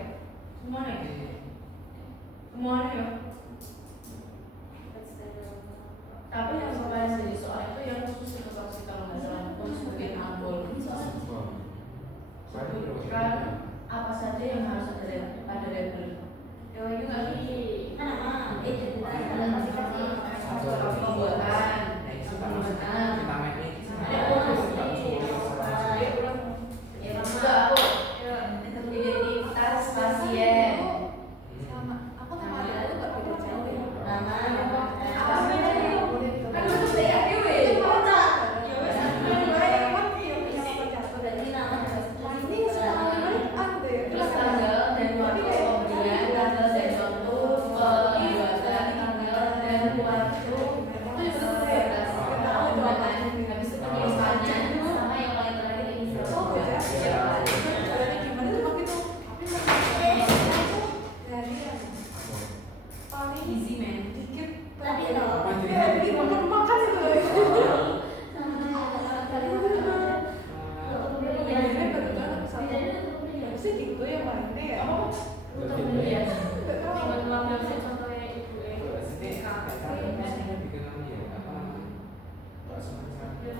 Semuanya. Semuanya ya. Tapi yang paling jadi soal itu yang khusus untuk maksud kalau nggak salah konsumen alkohol ini soalnya sebutkan apa saja yang harus ada label. Ya itu nggak sih? Itu pembuatan. Identitas pasien. Sama. Aku sama ada itu nggak beda jauh ya. Nama apa namanya? Kan itu saya dewe. Ini sekarang ada ya. Terus tanggal dan waktu pemberian, tanggal dan waktu pembuatan, tanggal dan waktu pembuatan. Habis itu penulisannya sama yang paling terakhir ini. Oh beda. Caranya gimana tuh waktu itu? Dari yang paling Easy man. dikit. Tapi Makan itu loh. Bedanya baru tahu aku sama. Harusnya gitu ya paling deh ya. Nggak tahu.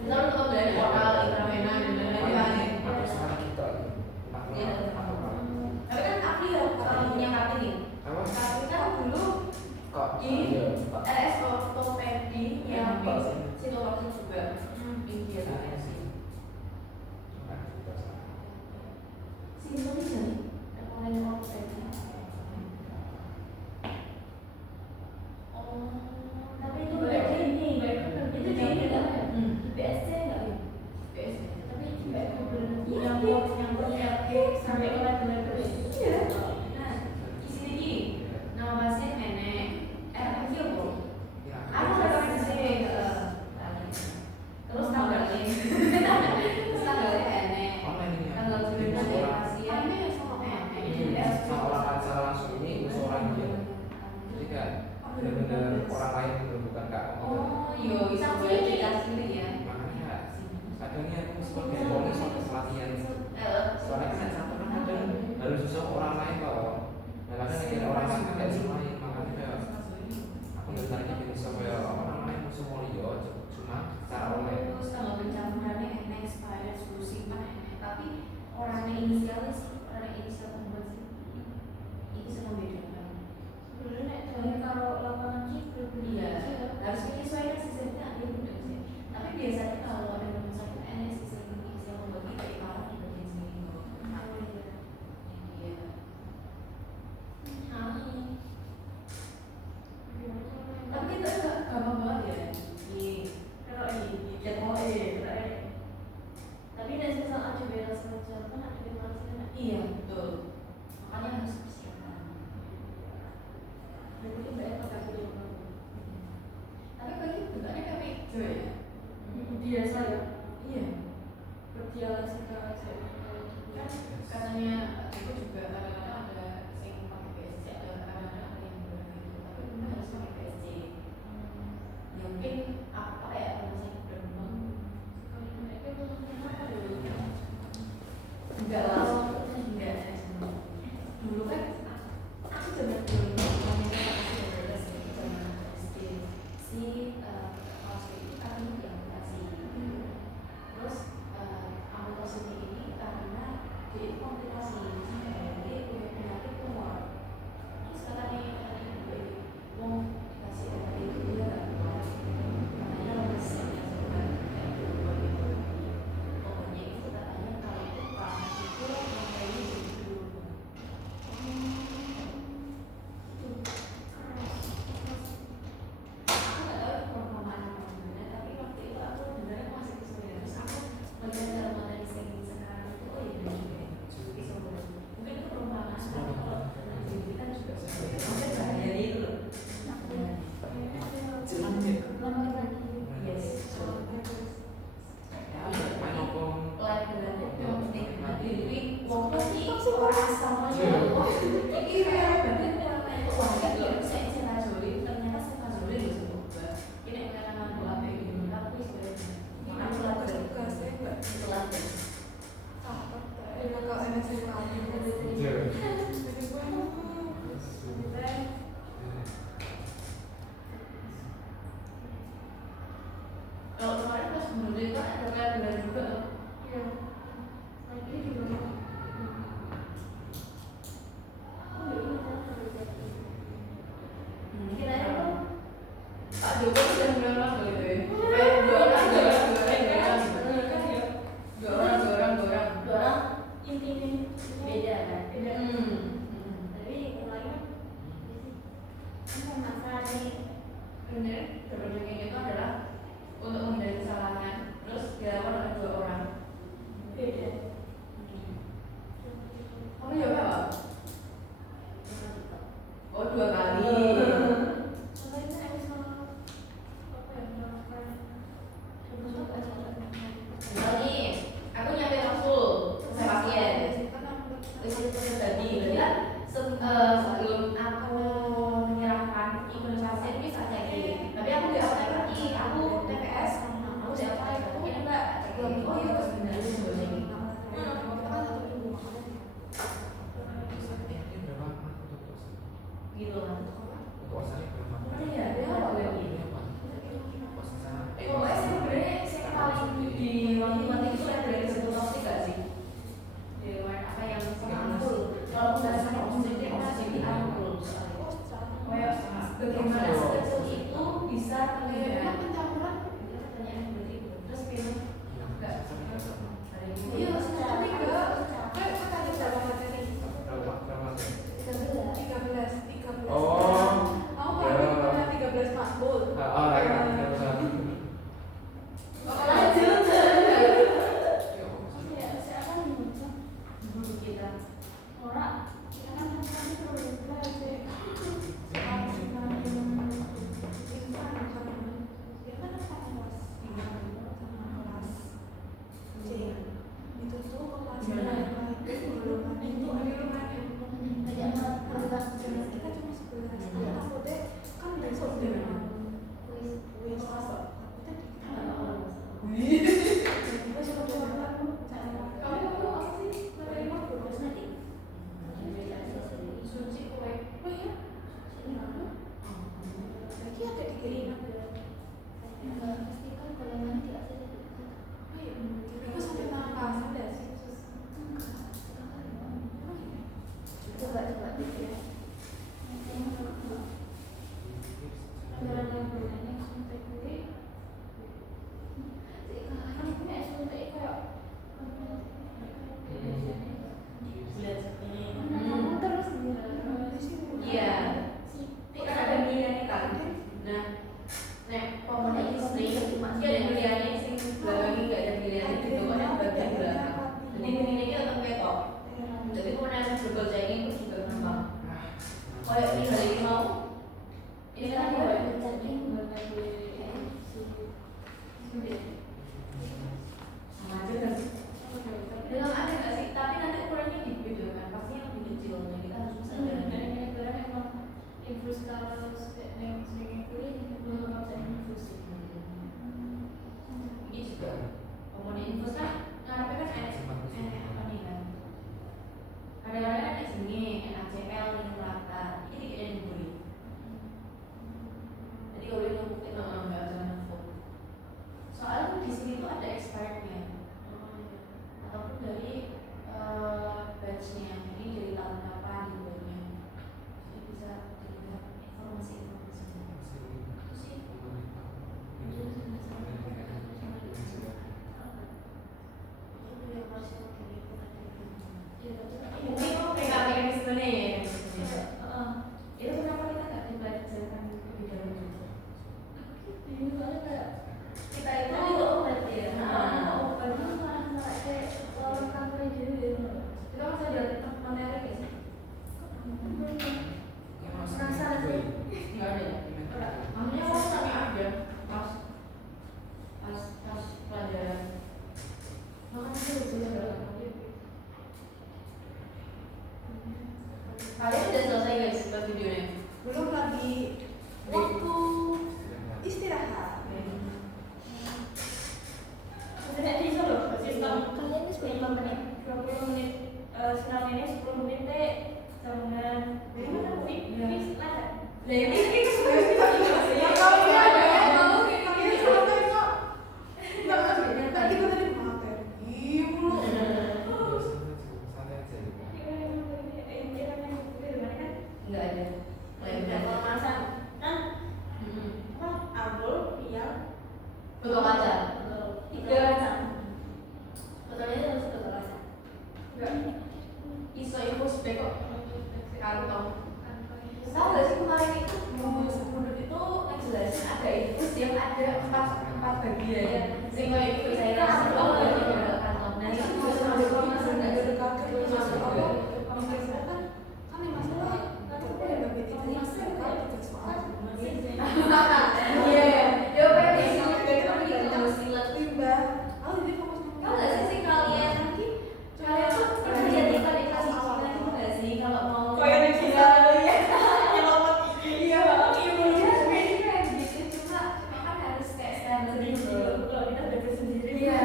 Lalu tetap dari lokal, intravena dan lain-lain. Tapi kan Afri ya punya kartu nih. Tapi kan dulu di RS ortopedi yang situasi juga dia sih. Simpel bisa nih. Yang ortopedi. Oh, tapi itu berarti ini. Itu di ini kan? BSC enggak ya? BSC. Tapi juga yang RT sampai ke level iya. Nah, di sini Ki, nama pasien nenek. Ini apa? Aku udah di sini. Terus tanggalnya. Terus tanggalnya nenek. Tanggal bulan pasien. Benar-benar orang lain gitu, bukan kak. Oh, iya, bisa verifikasi gitu ya. Makanya kadangnya aku sebagai polis sampai pelatihan. Soalnya kan satu kan kadang harus susah orang lain kalau. Nah kadang ada orang lain kan cuma lain, makanya aku nggak tanya gitu sampai orang lain musuh molio cuma cara online. Terus tanggal pencampurannya enek, expired, suruh simpan enek. Tapi orangnya inisialnya sih, orang inisial pembuat sih. Ini sama membedakan. Sebenarnya kalau lapangan sih Iya, harus menyesuaikan sistemnya dia mudah sih. Tapi biasanya kalau ada rumah sakit enek sistem inisial pembuat kita di parah di bagian sini loh. Iya. Tapi kita nggak gampang banget ya di tapi dari misal ada beres macam kan ada di mana sih? iya betul. Makanya harus persiapan. Jadi banyak pakai video. Tapi bagi bentuknya kayak video ya. Biasa ya. Iya. Berjalan segala Kan katanya itu juga kadang-kadang ada yang pakai PSG, ada kadang-kadang ada yang berbeda gitu. Tapi memang harus pakai PSG. Ya mungkin apa ya masih berkembang. Enggak langsung enggak. Ini kayak berarti wah gitu. Saya Jolin ternyata saya Jolin loh semoga. Ini pengalaman gua apa gitu. Aku sebenarnya aku lagi tugasnya enggak setelah cakep deh kakak SMA aja jadi gue kalau kemarin pas menurut kan ada kayak bulan juga. iya lagi juga Kira-kira Pak Joko sudah bilang apa gitu ya? Dua orang intinya beda kan? Beda. Tapi lagi kan masalah nih. Bener, terbentuknya itu adalah untuk menghindari kesalahan. Terus dilawan oleh dua orang. Beda. Kamu jawab apa? Oh 2 kali. Nih, aku nyampe langsung saya pasien. Wis itu terjadi, berarti kan sebelum aku menyerahkan ikut pasien bisa cek. Tapi aku di apply lagi, aku TPS, aku di apply ini enggak. Oh iya sebenarnya sebenarnya. Gitu kan. Iya, dia apa lagi? Pokoknya sebenarnya saya paling di waktu itu ada dari satu topik gak sih? Di apa yang sama angkul. Kalau nggak sama positif angkul soalnya. Kayak bagaimana sekecil itu bisa terlihat pencampuran pertanyaan berarti terus film enggak iya tapi enggak kan tadi berapa materi 13 Oh. aku baru pernah 13 makbul lanjut ya siapa guru kita Nora kita kan nanti perlu belajar itu tuh kelas itu ada kita cuma 11 aku deh kan besok deh wis suci kue oh iya Kalian udah selesai guys buat videonya? Belum, lagi waktu istirahat. Sudah bisa loh, sistem Kalian ini berapa menit? 20 menit senang ini 10 menit deh jangan fix lah. Lah ini Ya kalau ini ada mau kalian santai kok. Nanti kita tadi materi mulu. Santai aja. enggak ada. Pemanasan kan Abdul yang betul kaca. 3 kaca. Betulnya harus betul kaca. Enggak. Iso info kok. Kantong. Tahu gak sih kemarin itu menurut itu ngejelasin ada infus yang ada empat bagian. Sehingga itu saya rasa ada kantong. Nah itu juga sama dengan mas enggak sih? Masuk juga. Iya, ya pengen Tahu nggak sih kalian tuh pernah lihat kita dikasih cicilan itu nggak sih kalau mau kayak iya kayak gitu cuma kan harus kayak standar gitu kalau kita belajar sendiri iya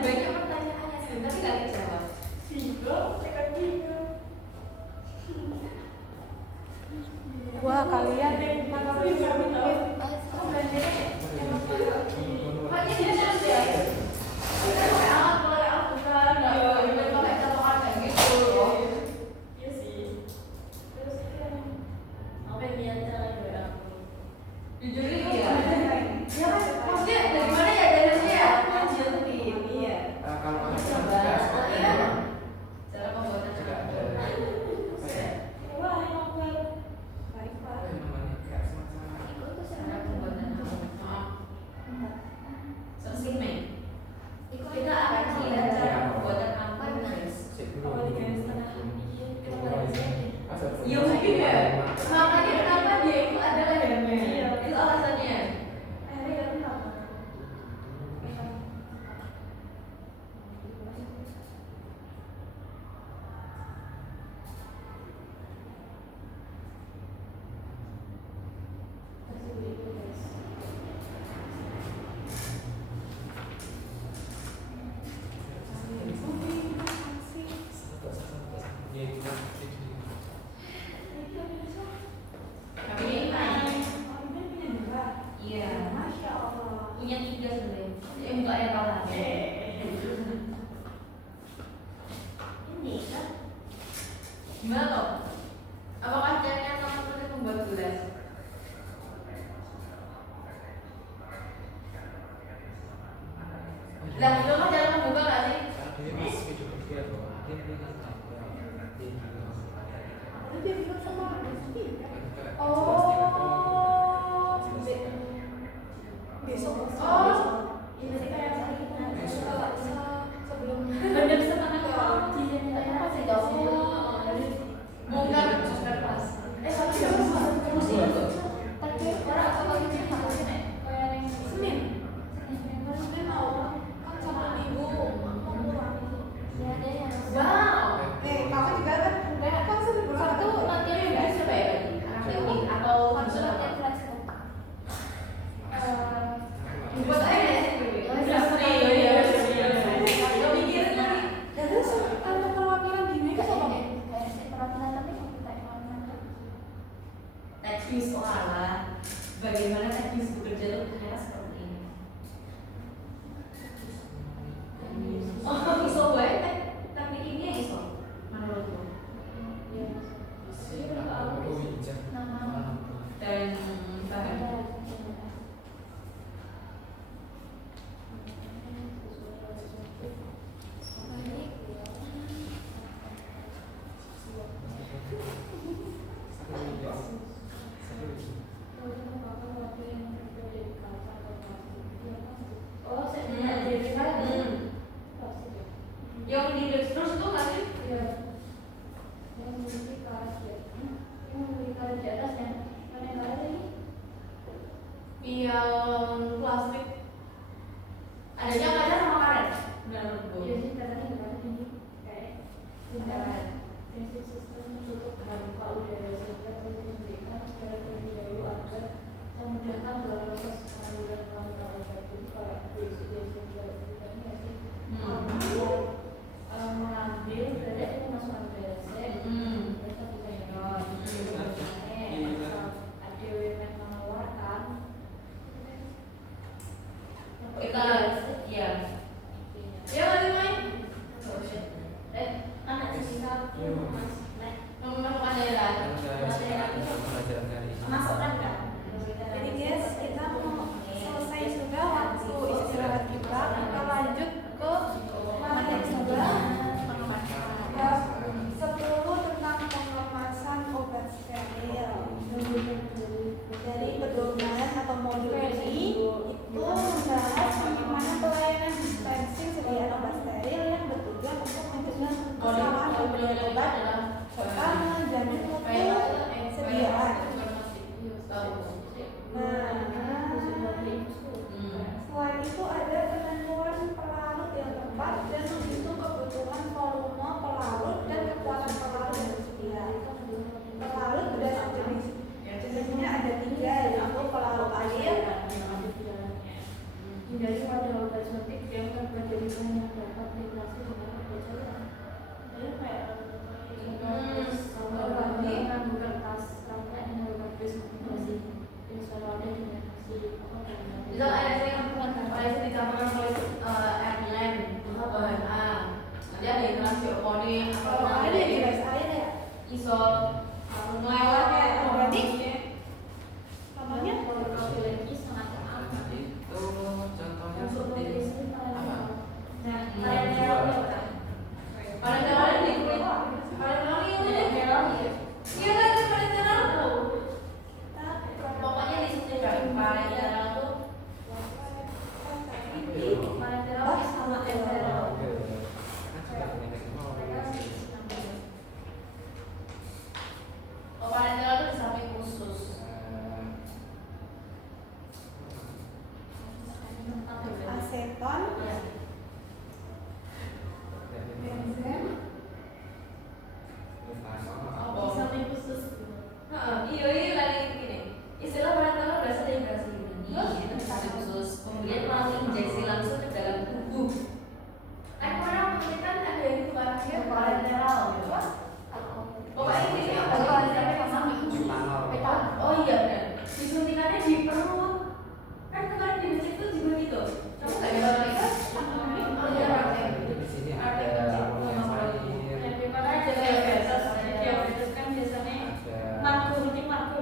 banyak pertanyaannya sih tapi nggak dijawab Wah, kalian makanya dia nanti ya kita pakai alat bukan nggak pakai catokan kayak gitu loh. Iya sih. Terus kan apa yang dia cara jujur ini ya. Ya kan maksudnya dari mana ya dasarnya ya? Dia tuh di ini ya. Kalau ada Coba latihan cara pembuatan juga ada. Wah, yang baik Kayak semacam Itu tuh cara sebenarnya pembuatan maaf. Segmen. Kita akan melihat cara pembuatan apa guys. Iya mungkin ya. Makanya kenapa dia itu ada lehernya. Itu alasannya. Tapi ini iya. Punya 3 sebenarnya. Yang enggak ada kalah. Ini kan. Gimana toh? Apakah caranya teman-teman membuat gelas? Lah, itu kan cara membuka nggak sih? besok Ini sih kayak sebelum bener setengah pagi ya. masih dosen. Bongkar pas. Tapi nggak masuk sih. Tapi orang atau kalau kita nggak masih nek. Kayak yang Senin. Senin mau kan sama minggu mau pulang. Ya ada yang Wow. Kamu juga kan kan Senin satu latihan Ini nggak bisa bayar lagi. Teknik atau satu jurusan apa? latihan flashback. Buat aja ya. ya terus ada perwakilan di Mega sama Perwakilan tapi komputer mana? Teknis olah. Bagaimana teknis bekerja itu ternyata seperti ini. Oh, iso gue teknik ini yang iso menurutku. Nama Dan bahan. masukkan kan. Jadi guys, kita mau selesai sudah waktu istirahat kita lanjut ke materi 10 tentang pengemasan obat steril. Jadi pedoman atau modul ini itu membahas bagaimana pelayanan dispensing sediaan obat steril yang bertujuan untuk mencegah kesalahan pemberian obat serta menjamin mutu sediaan. Selain itu ada penentuan pelarut yang tepat dan menghitung kebutuhan volume pelarut dan kekuatan pelarut yang tersedia. Pelarut berdasarkan jenisnya ada 3, yaitu pelarut air, Hindari pada obat suntik yang terbuat dari bahan yang dapat dilapisi dengan obat cairan. Jadi kayak mengandung kertas sampai dengan kertas masih selalu ada di misal ada yang dicampurkan oleh Airline atau bahan A, nanti ada interaksi organik kalau ada yang jelas air ya. isol melewat kayak organik Namanya lagi sangat aman. Itu contohnya Untuk seperti nutrisi apa? nah kalian kalian ini iya kan itu parenteral tuh pokoknya di situ parenteral tuh parenteral sama enteral. Oh parenteral tuh di samping khusus. aseton, benzen, Di samping khusus. Iya lagi gini. Istilah parenteral berasal dari bahasa Yunani, itu di samping khusus. Kemudian melalui injeksi langsung ke dalam tubuh. Nah kemarin penelitian ada yang itu kan parenteral gitu. Pokoknya ini apa parenteral sama khusus. Oh iya benar. Disuntikannya di perut. Kan kemarin di masjid itu juga gitu. Kamu nggak bisa mereka? Oh iya pakai. Di sini ada yang lain. Yang dimana ada diabetes kan biasanya Ada markur ini markur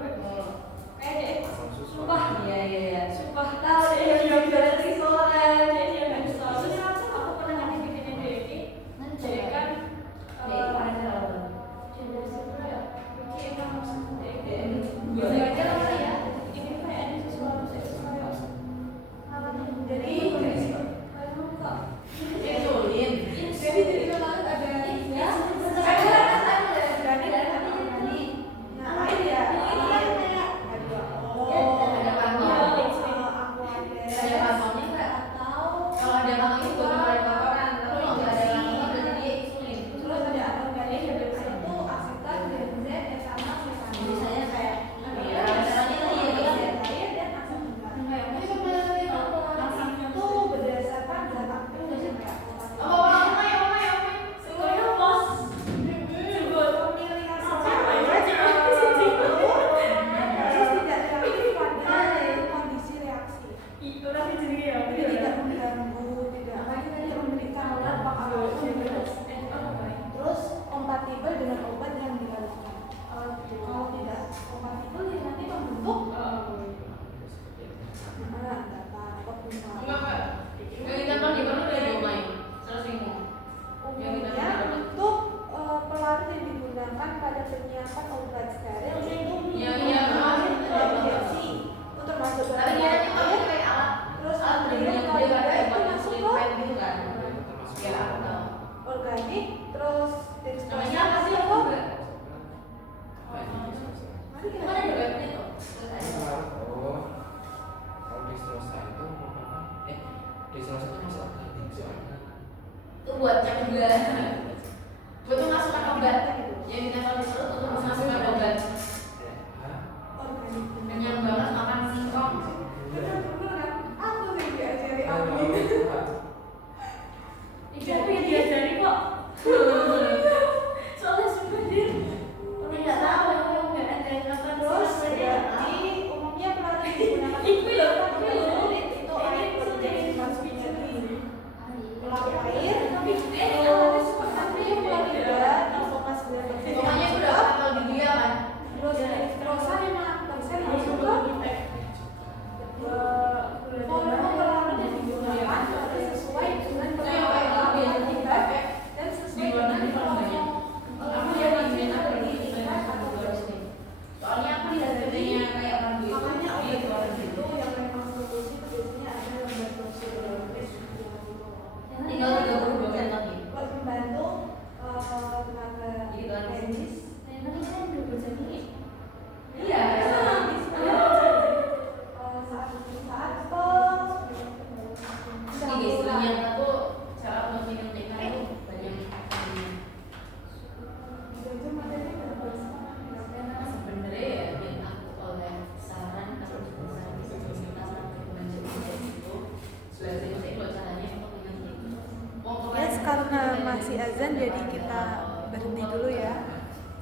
berhenti dulu ya.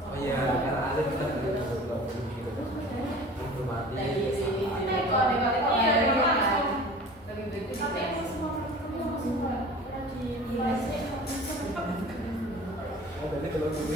Oh iya, karena ada kita belum gitu. Belum mati. Tapi aku semua kamu langsung lagi Oh, berarti kalau dulu.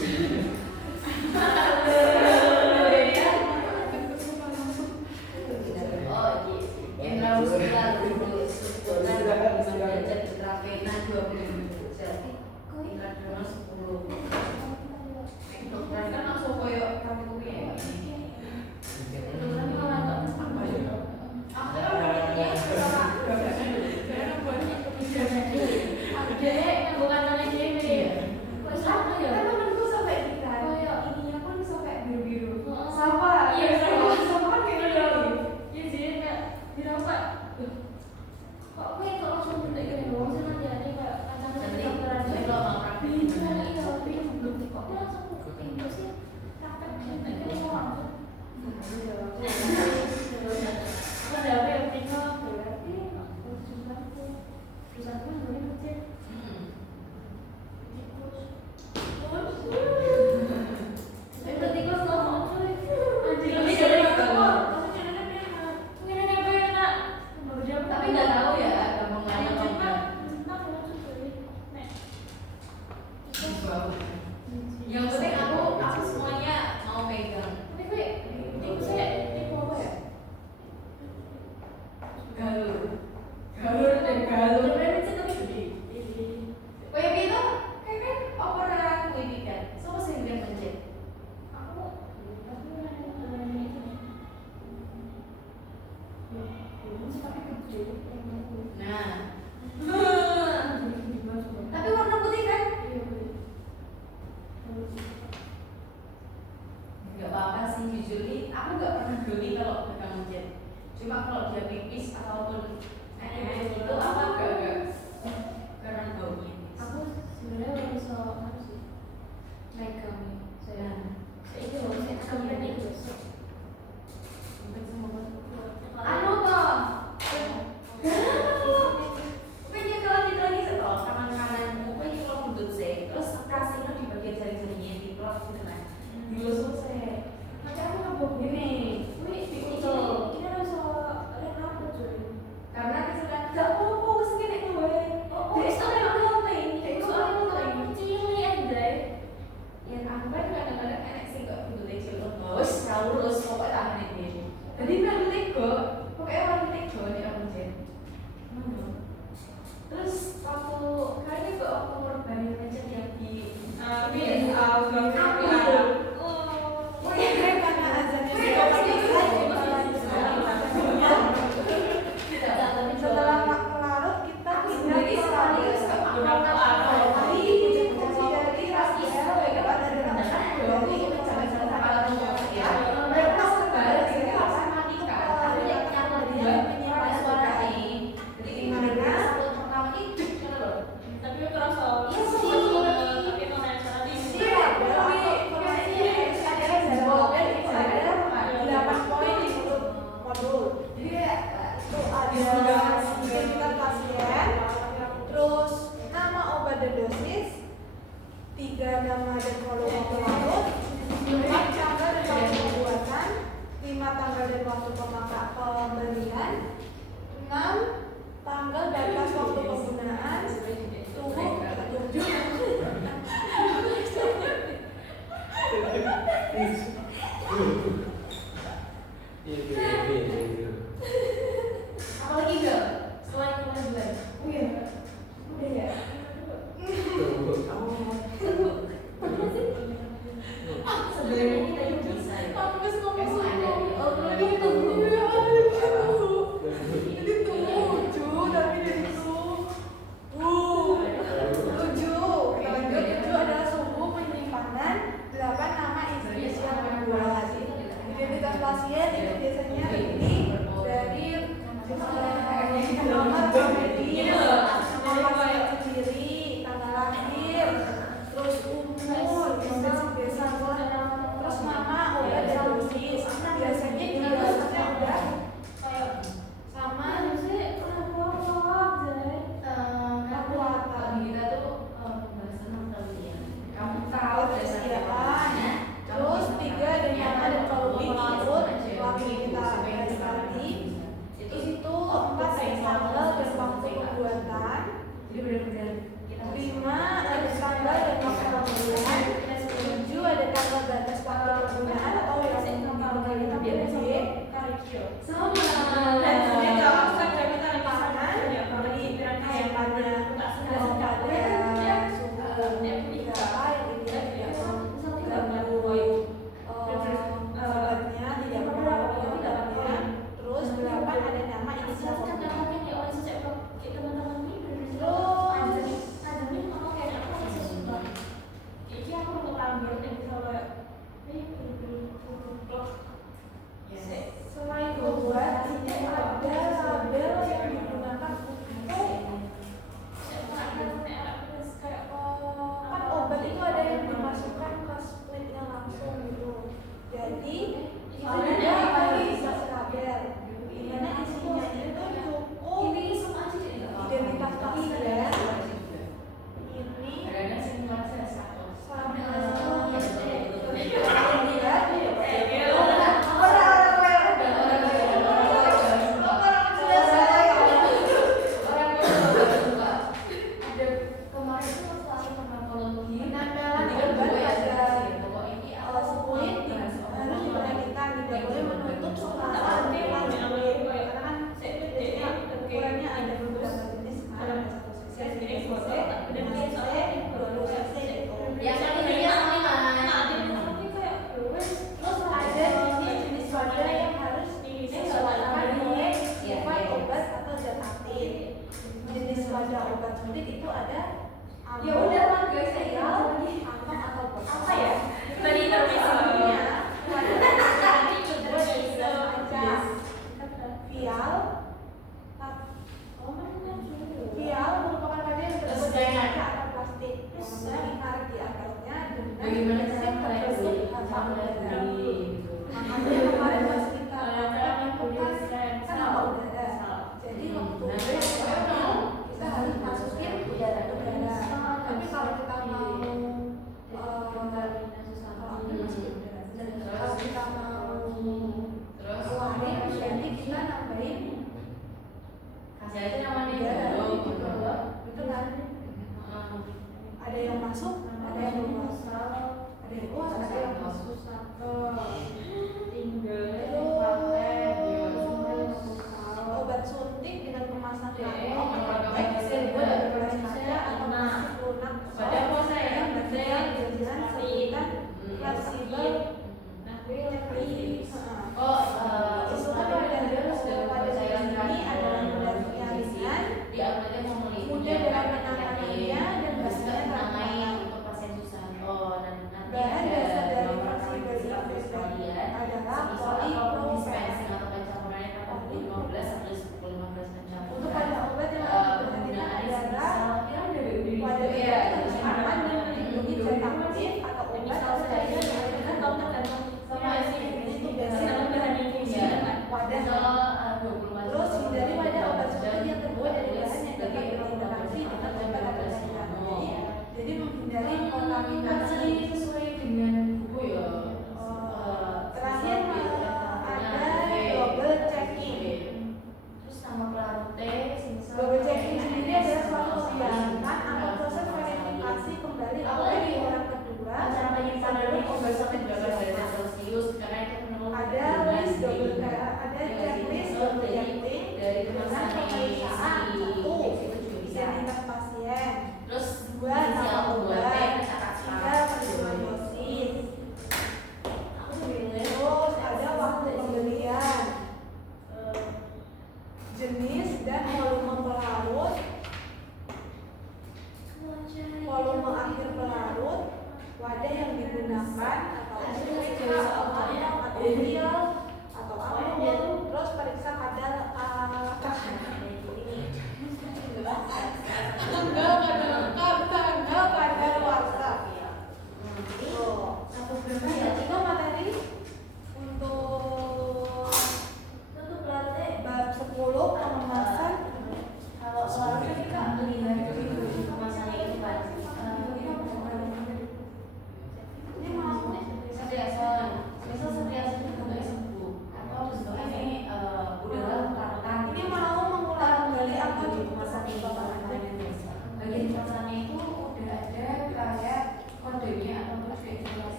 Yang penting aku semuanya mau pegang. Tapi gue tipe saya tipe apa ya? Galur dan galur. Tapi tapi gede. Oh ya gitu? Kayak orang kulit kan. Siapa sih yang mencet? Aku nah. Tapi warna putih kan? Gak apa-apa sih, jujur nih, aku gak pernah geli kalau pegang mencet. Cuma kalau dia pipis ataupun itu apa agak karena baunya. Aku sebenarnya bisa harus megang saya itu loh saya sampai itu Anu toh, pokoknya kalau kita lagi setelah kanan-kananmu, pokoknya kalau buntut sih, terus kasihnya di bagian jari-jarinya di plot gitu kan. Dulu selesai. Nanti aku ngebok gini, diutul. Ini harus lihat apa cuy? Karena kesalahan gak apa-apa segini gue. Jadi soalnya aku ngapain? Jadi soalnya aku ngapain? Yang aku kan kadang-kadang enak sih gak butuh kecil terus saurus pokoknya aneh gini. Jadi nanti tego, pokoknya orang tego nih aku jen. Terus waktu kali ini kok aku ngorbanin mencet yang di Oh iya, karena azannya sudah selesai. Setelah waktu larut kita pindah ke radius identitas pasien, terus nama obat dan dosis, 3 nama dan volume pelarut, 4 tanggal dan waktu pembuatan, 5 tanggal dan waktu pembelian, 6 tanggal batas waktu penggunaan, 7 apalagi gak? Selain kemajuan. Oh iya. Udah ya. Sebenarnya kita itu bisa. Aku harus ngomong ada. Oh, lagi tunggu. Jadi 7 tapi dari itu 7 kita lanjut. 7 adalah suhu penyimpanan, 8 nama inisial membuat. Identitas pasien itu biasanya ini dari nomor medis, nama pasien sendiri, tanggal lahir, terus umur, desa, terus nama obat dan dosis. Biasanya juga dosisnya udah sama. Kita tuh pembahasan tentang dia. Kamu tahu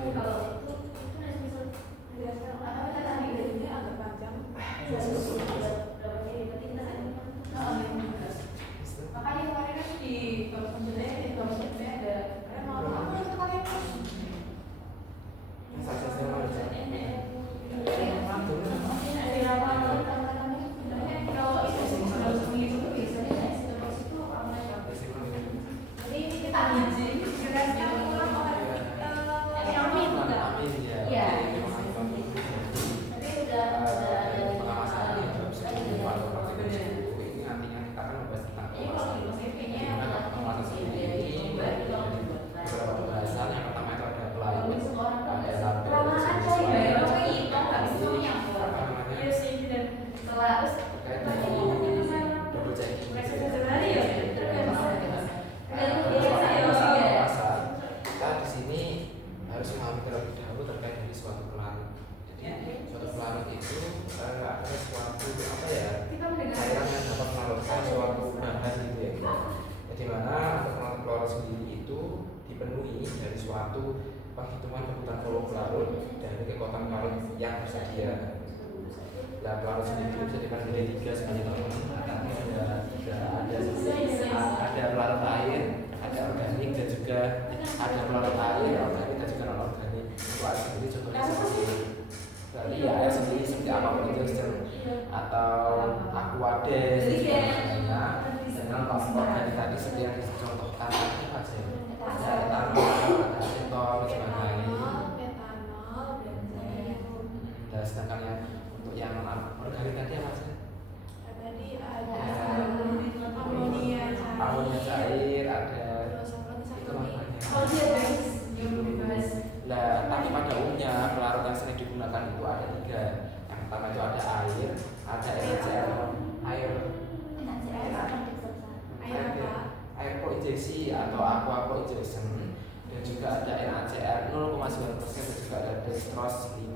Kalau itu misal apa kata tadi ini agak panjang. makanya kemarin kan di komputernya ada apa itu kalian kalau itu mengikuti biasanya itu online. Jadi kita izin jelaskan ulang Amin ya. Iya. Jadi udah ada pengawasan ini harus dilakukan oleh guru. Ini nantinya kita akan membahas tentang pengawasan. Gimana pengawasan sendiri ini beberapa pembahasan. Yang pertama itu ada pelayanan, ada label, terkait dengan double checking. Kita di sini harus memahami terlebih dahulu terkait dari suatu pelarut. Jadi suatu pelarut itu ada suatu apa ya, cairan yang dapat melarutkan suatu bahan gitu ya. Jadi mana untuk pelarut pelarut sendiri itu dipenuhi dari suatu penghitungan kebutuhan volume pelarut dari kekuatan pelarut yang tersedia. Nah, pelarut sendiri bisa dibagi menjadi 3 sebanyak teman-teman. Ada pelarut air, ada organik dan juga ada pelarut air, organik dan juga non organik. Untuk air sendiri contohnya seperti ini. Dari air sendiri seperti apapun itu atau aquades dan sebagainya. Dan non organik tadi seperti yang dicontohkan tadi aja. Ada etanol, ada aseton dan sebagainya. Dan sedangkan yang untuk yang organik tadi apa sih? Tadi ada amonia Cair, ada itu namanya. Nah, tapi pada umumnya pelarut yang sering digunakan itu ada 3. Yang pertama itu ada air, ada air co-injeksi atau aqua co-injection, dan juga ada NaCl 0,9% dan juga ada dextrose 5%.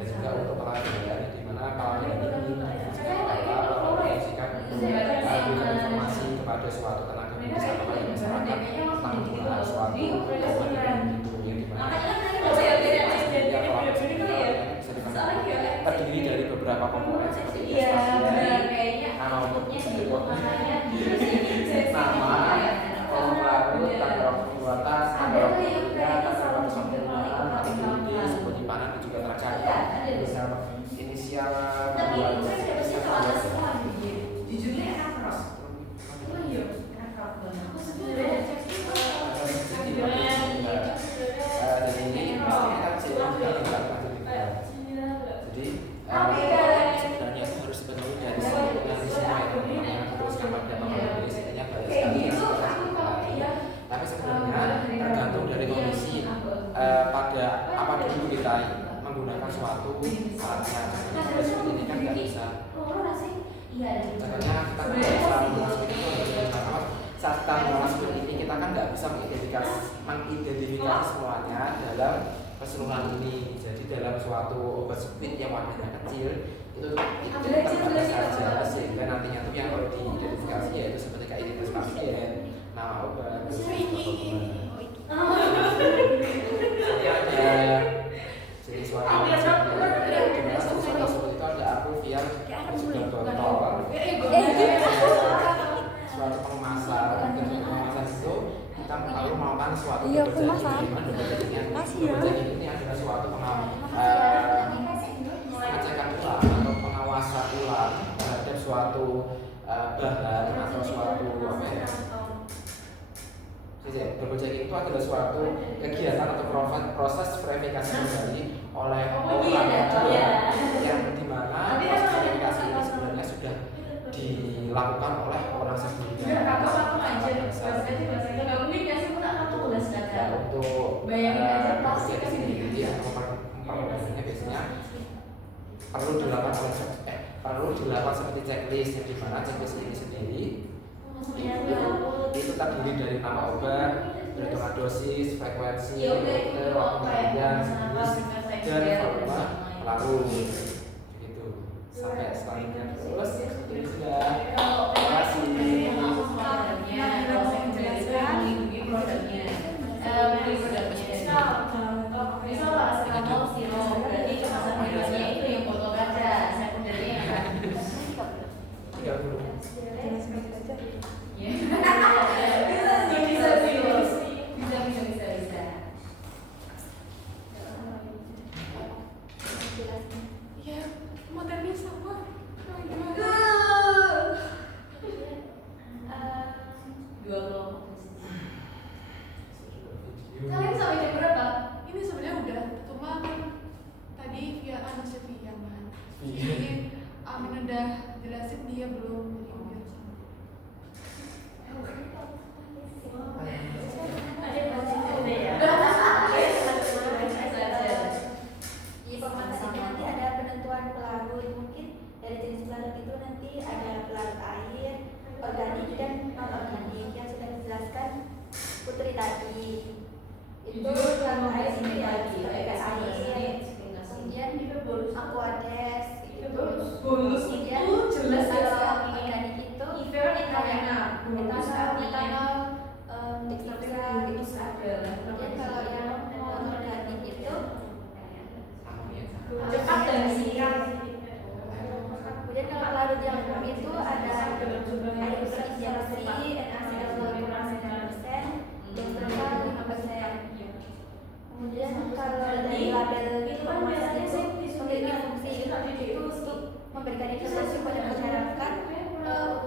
Dan juga untuk pelajaran di mana kalau ini memberikan informasi kepada suatu tenaga medis atau pada masyarakat tentang penggunaan suatu obat itu yang dimana terdiri dari beberapa komponen seperti nama pelarut, tanggal pembuatan, tanggal pembuatan, tanggal sempurnaan, antibiotik, penyimpanan dan juga terkait inisial jujurnya Acros itu sebenarnya itu harus dipenuhi dari semua yang teruskan pada penulis intinya tapi sebenarnya tergantung dari kondisi pada apa dulu kita menggunakan suatu alatnya. Pada seperti ini kan nggak bisa. Contohnya kita nggak bisa menggunakan itu saat kita menggunakan seperti ini kita kan nggak bisa mengidentifikasi semuanya dalam keseluruhan ini. Jadi dalam suatu obat speed yang wadahnya kecil itu terbatas saja sehingga nantinya tuh yang perlu diidentifikasi yaitu seperti identitas pasien, nama obat, jadi suatu di mana satu seperti itu ada aprovian dan juga botol. Suatu pengemasan dan pengemasan itu kita perlu melakukan suatu pekerjaan di mana pekerjaan ini adalah suatu pengecekan ulang atau pengawasan ulang terhadap suatu bahan atau suatu apa ya. Double checking itu adalah suatu kegiatan atau proses verifikasi kembali oleh orang yang dimana proses verifikasi ini sebenarnya sudah dilakukan oleh orang sebelumnya. Untuk double sendiri atau mempermudahannya biasanya perlu dilakukan seperti checklist yang dimana checklist ini sendiri itu terdiri dari nama obat, perhitungan dosis, frekuensi, waktu pemberian, jenis, dan volume pelarut. Gitu. Sampai selanjutnya terus itu sudah. Terima kasih. produknya lagi. Itu Jujur, yang mau ada belajar itu ya lagi, ketika kayak air. eksperimentasi. Kemudian Aquades itu Bonus kemudian itu jelas ya kalau sekarang ini. organik itu Even enak, bonus metanol, dextrosa dextrosa itu ada. Kemudian kalau yang non-organik itu Cepat dan singkat. kemudian kalau larut yang itu ada air berinjeksi, NaCl 2,9%, dextrosa 5%. Kemudian kalau dari label kemasan itu memiliki fungsi itu untuk memberikan informasi pada masyarakat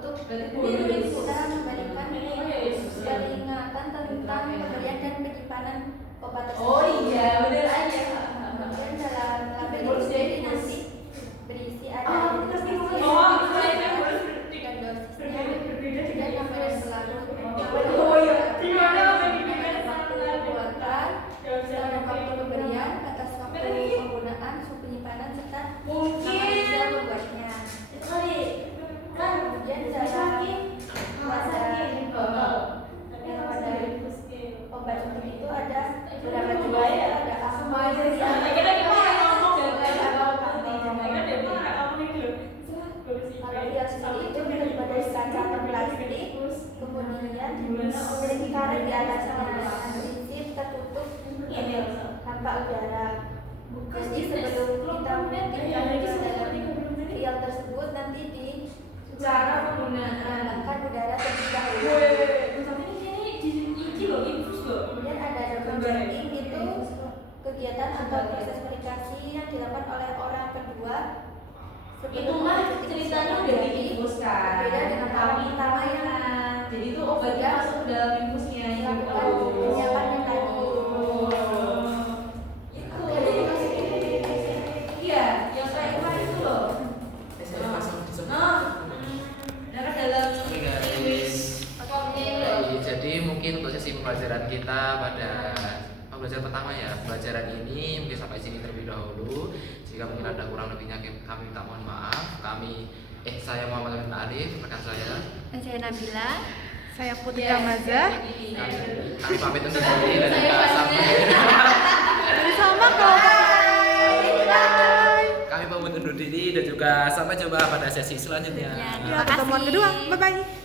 untuk kita memberikan peringatan tentang pemberian dan penyimpanan obat tersebut. Oh iya, bener aja. Kemudian dalam label itu sendiri nanti berisi ada dan dosisnya, dan nama dan pelarut, nama waktu pemberian, batas waktu penggunaan, suhu penyimpanan, serta nama hasil membuatnya. Kemudian dalam wadah obat suntik itu ada beberapa jenis, ada Parafial sendiri itu terbuat dari kaca atau plastik, kemudian memiliki karet di atasnya, prinsip tertutup tanpa udara. Jadi sebelum kita menyuntikkan ke dalam vial tersebut, nanti di Cara penggunaan. udara terlebih dahulu. Kemudian ada double blinding, itu kegiatan atau proses medikasi yang dilakukan oleh orang kedua Itu mah ceritanya udah diinfus kan. Beda dengan orang pertama yang jadi itu obatnya masuk ke dalam infusnya gitu. melakukan penyiapannya tadi. Iya, yang kayak kemarin itu loh. Darah dalam Oke guys. Jadi mungkin untuk sesi pembelajaran kita pada pembelajaran pertama ya, pembelajaran ini mungkin sampai sini terlebih dahulu. Jika mungkin ada kurang lebihnya kami minta mohon maaf. Saya Muhammad bin Arif, rekan saya. Dan saya Nabila. Saya Putri Amazah. Kami pamit undur diri dan juga sampai. Sama kok. Kami pamit undur diri dan juga sampai jumpa pada sesi selanjutnya. Ya, Ya, pertemuan kedua. Bye bye.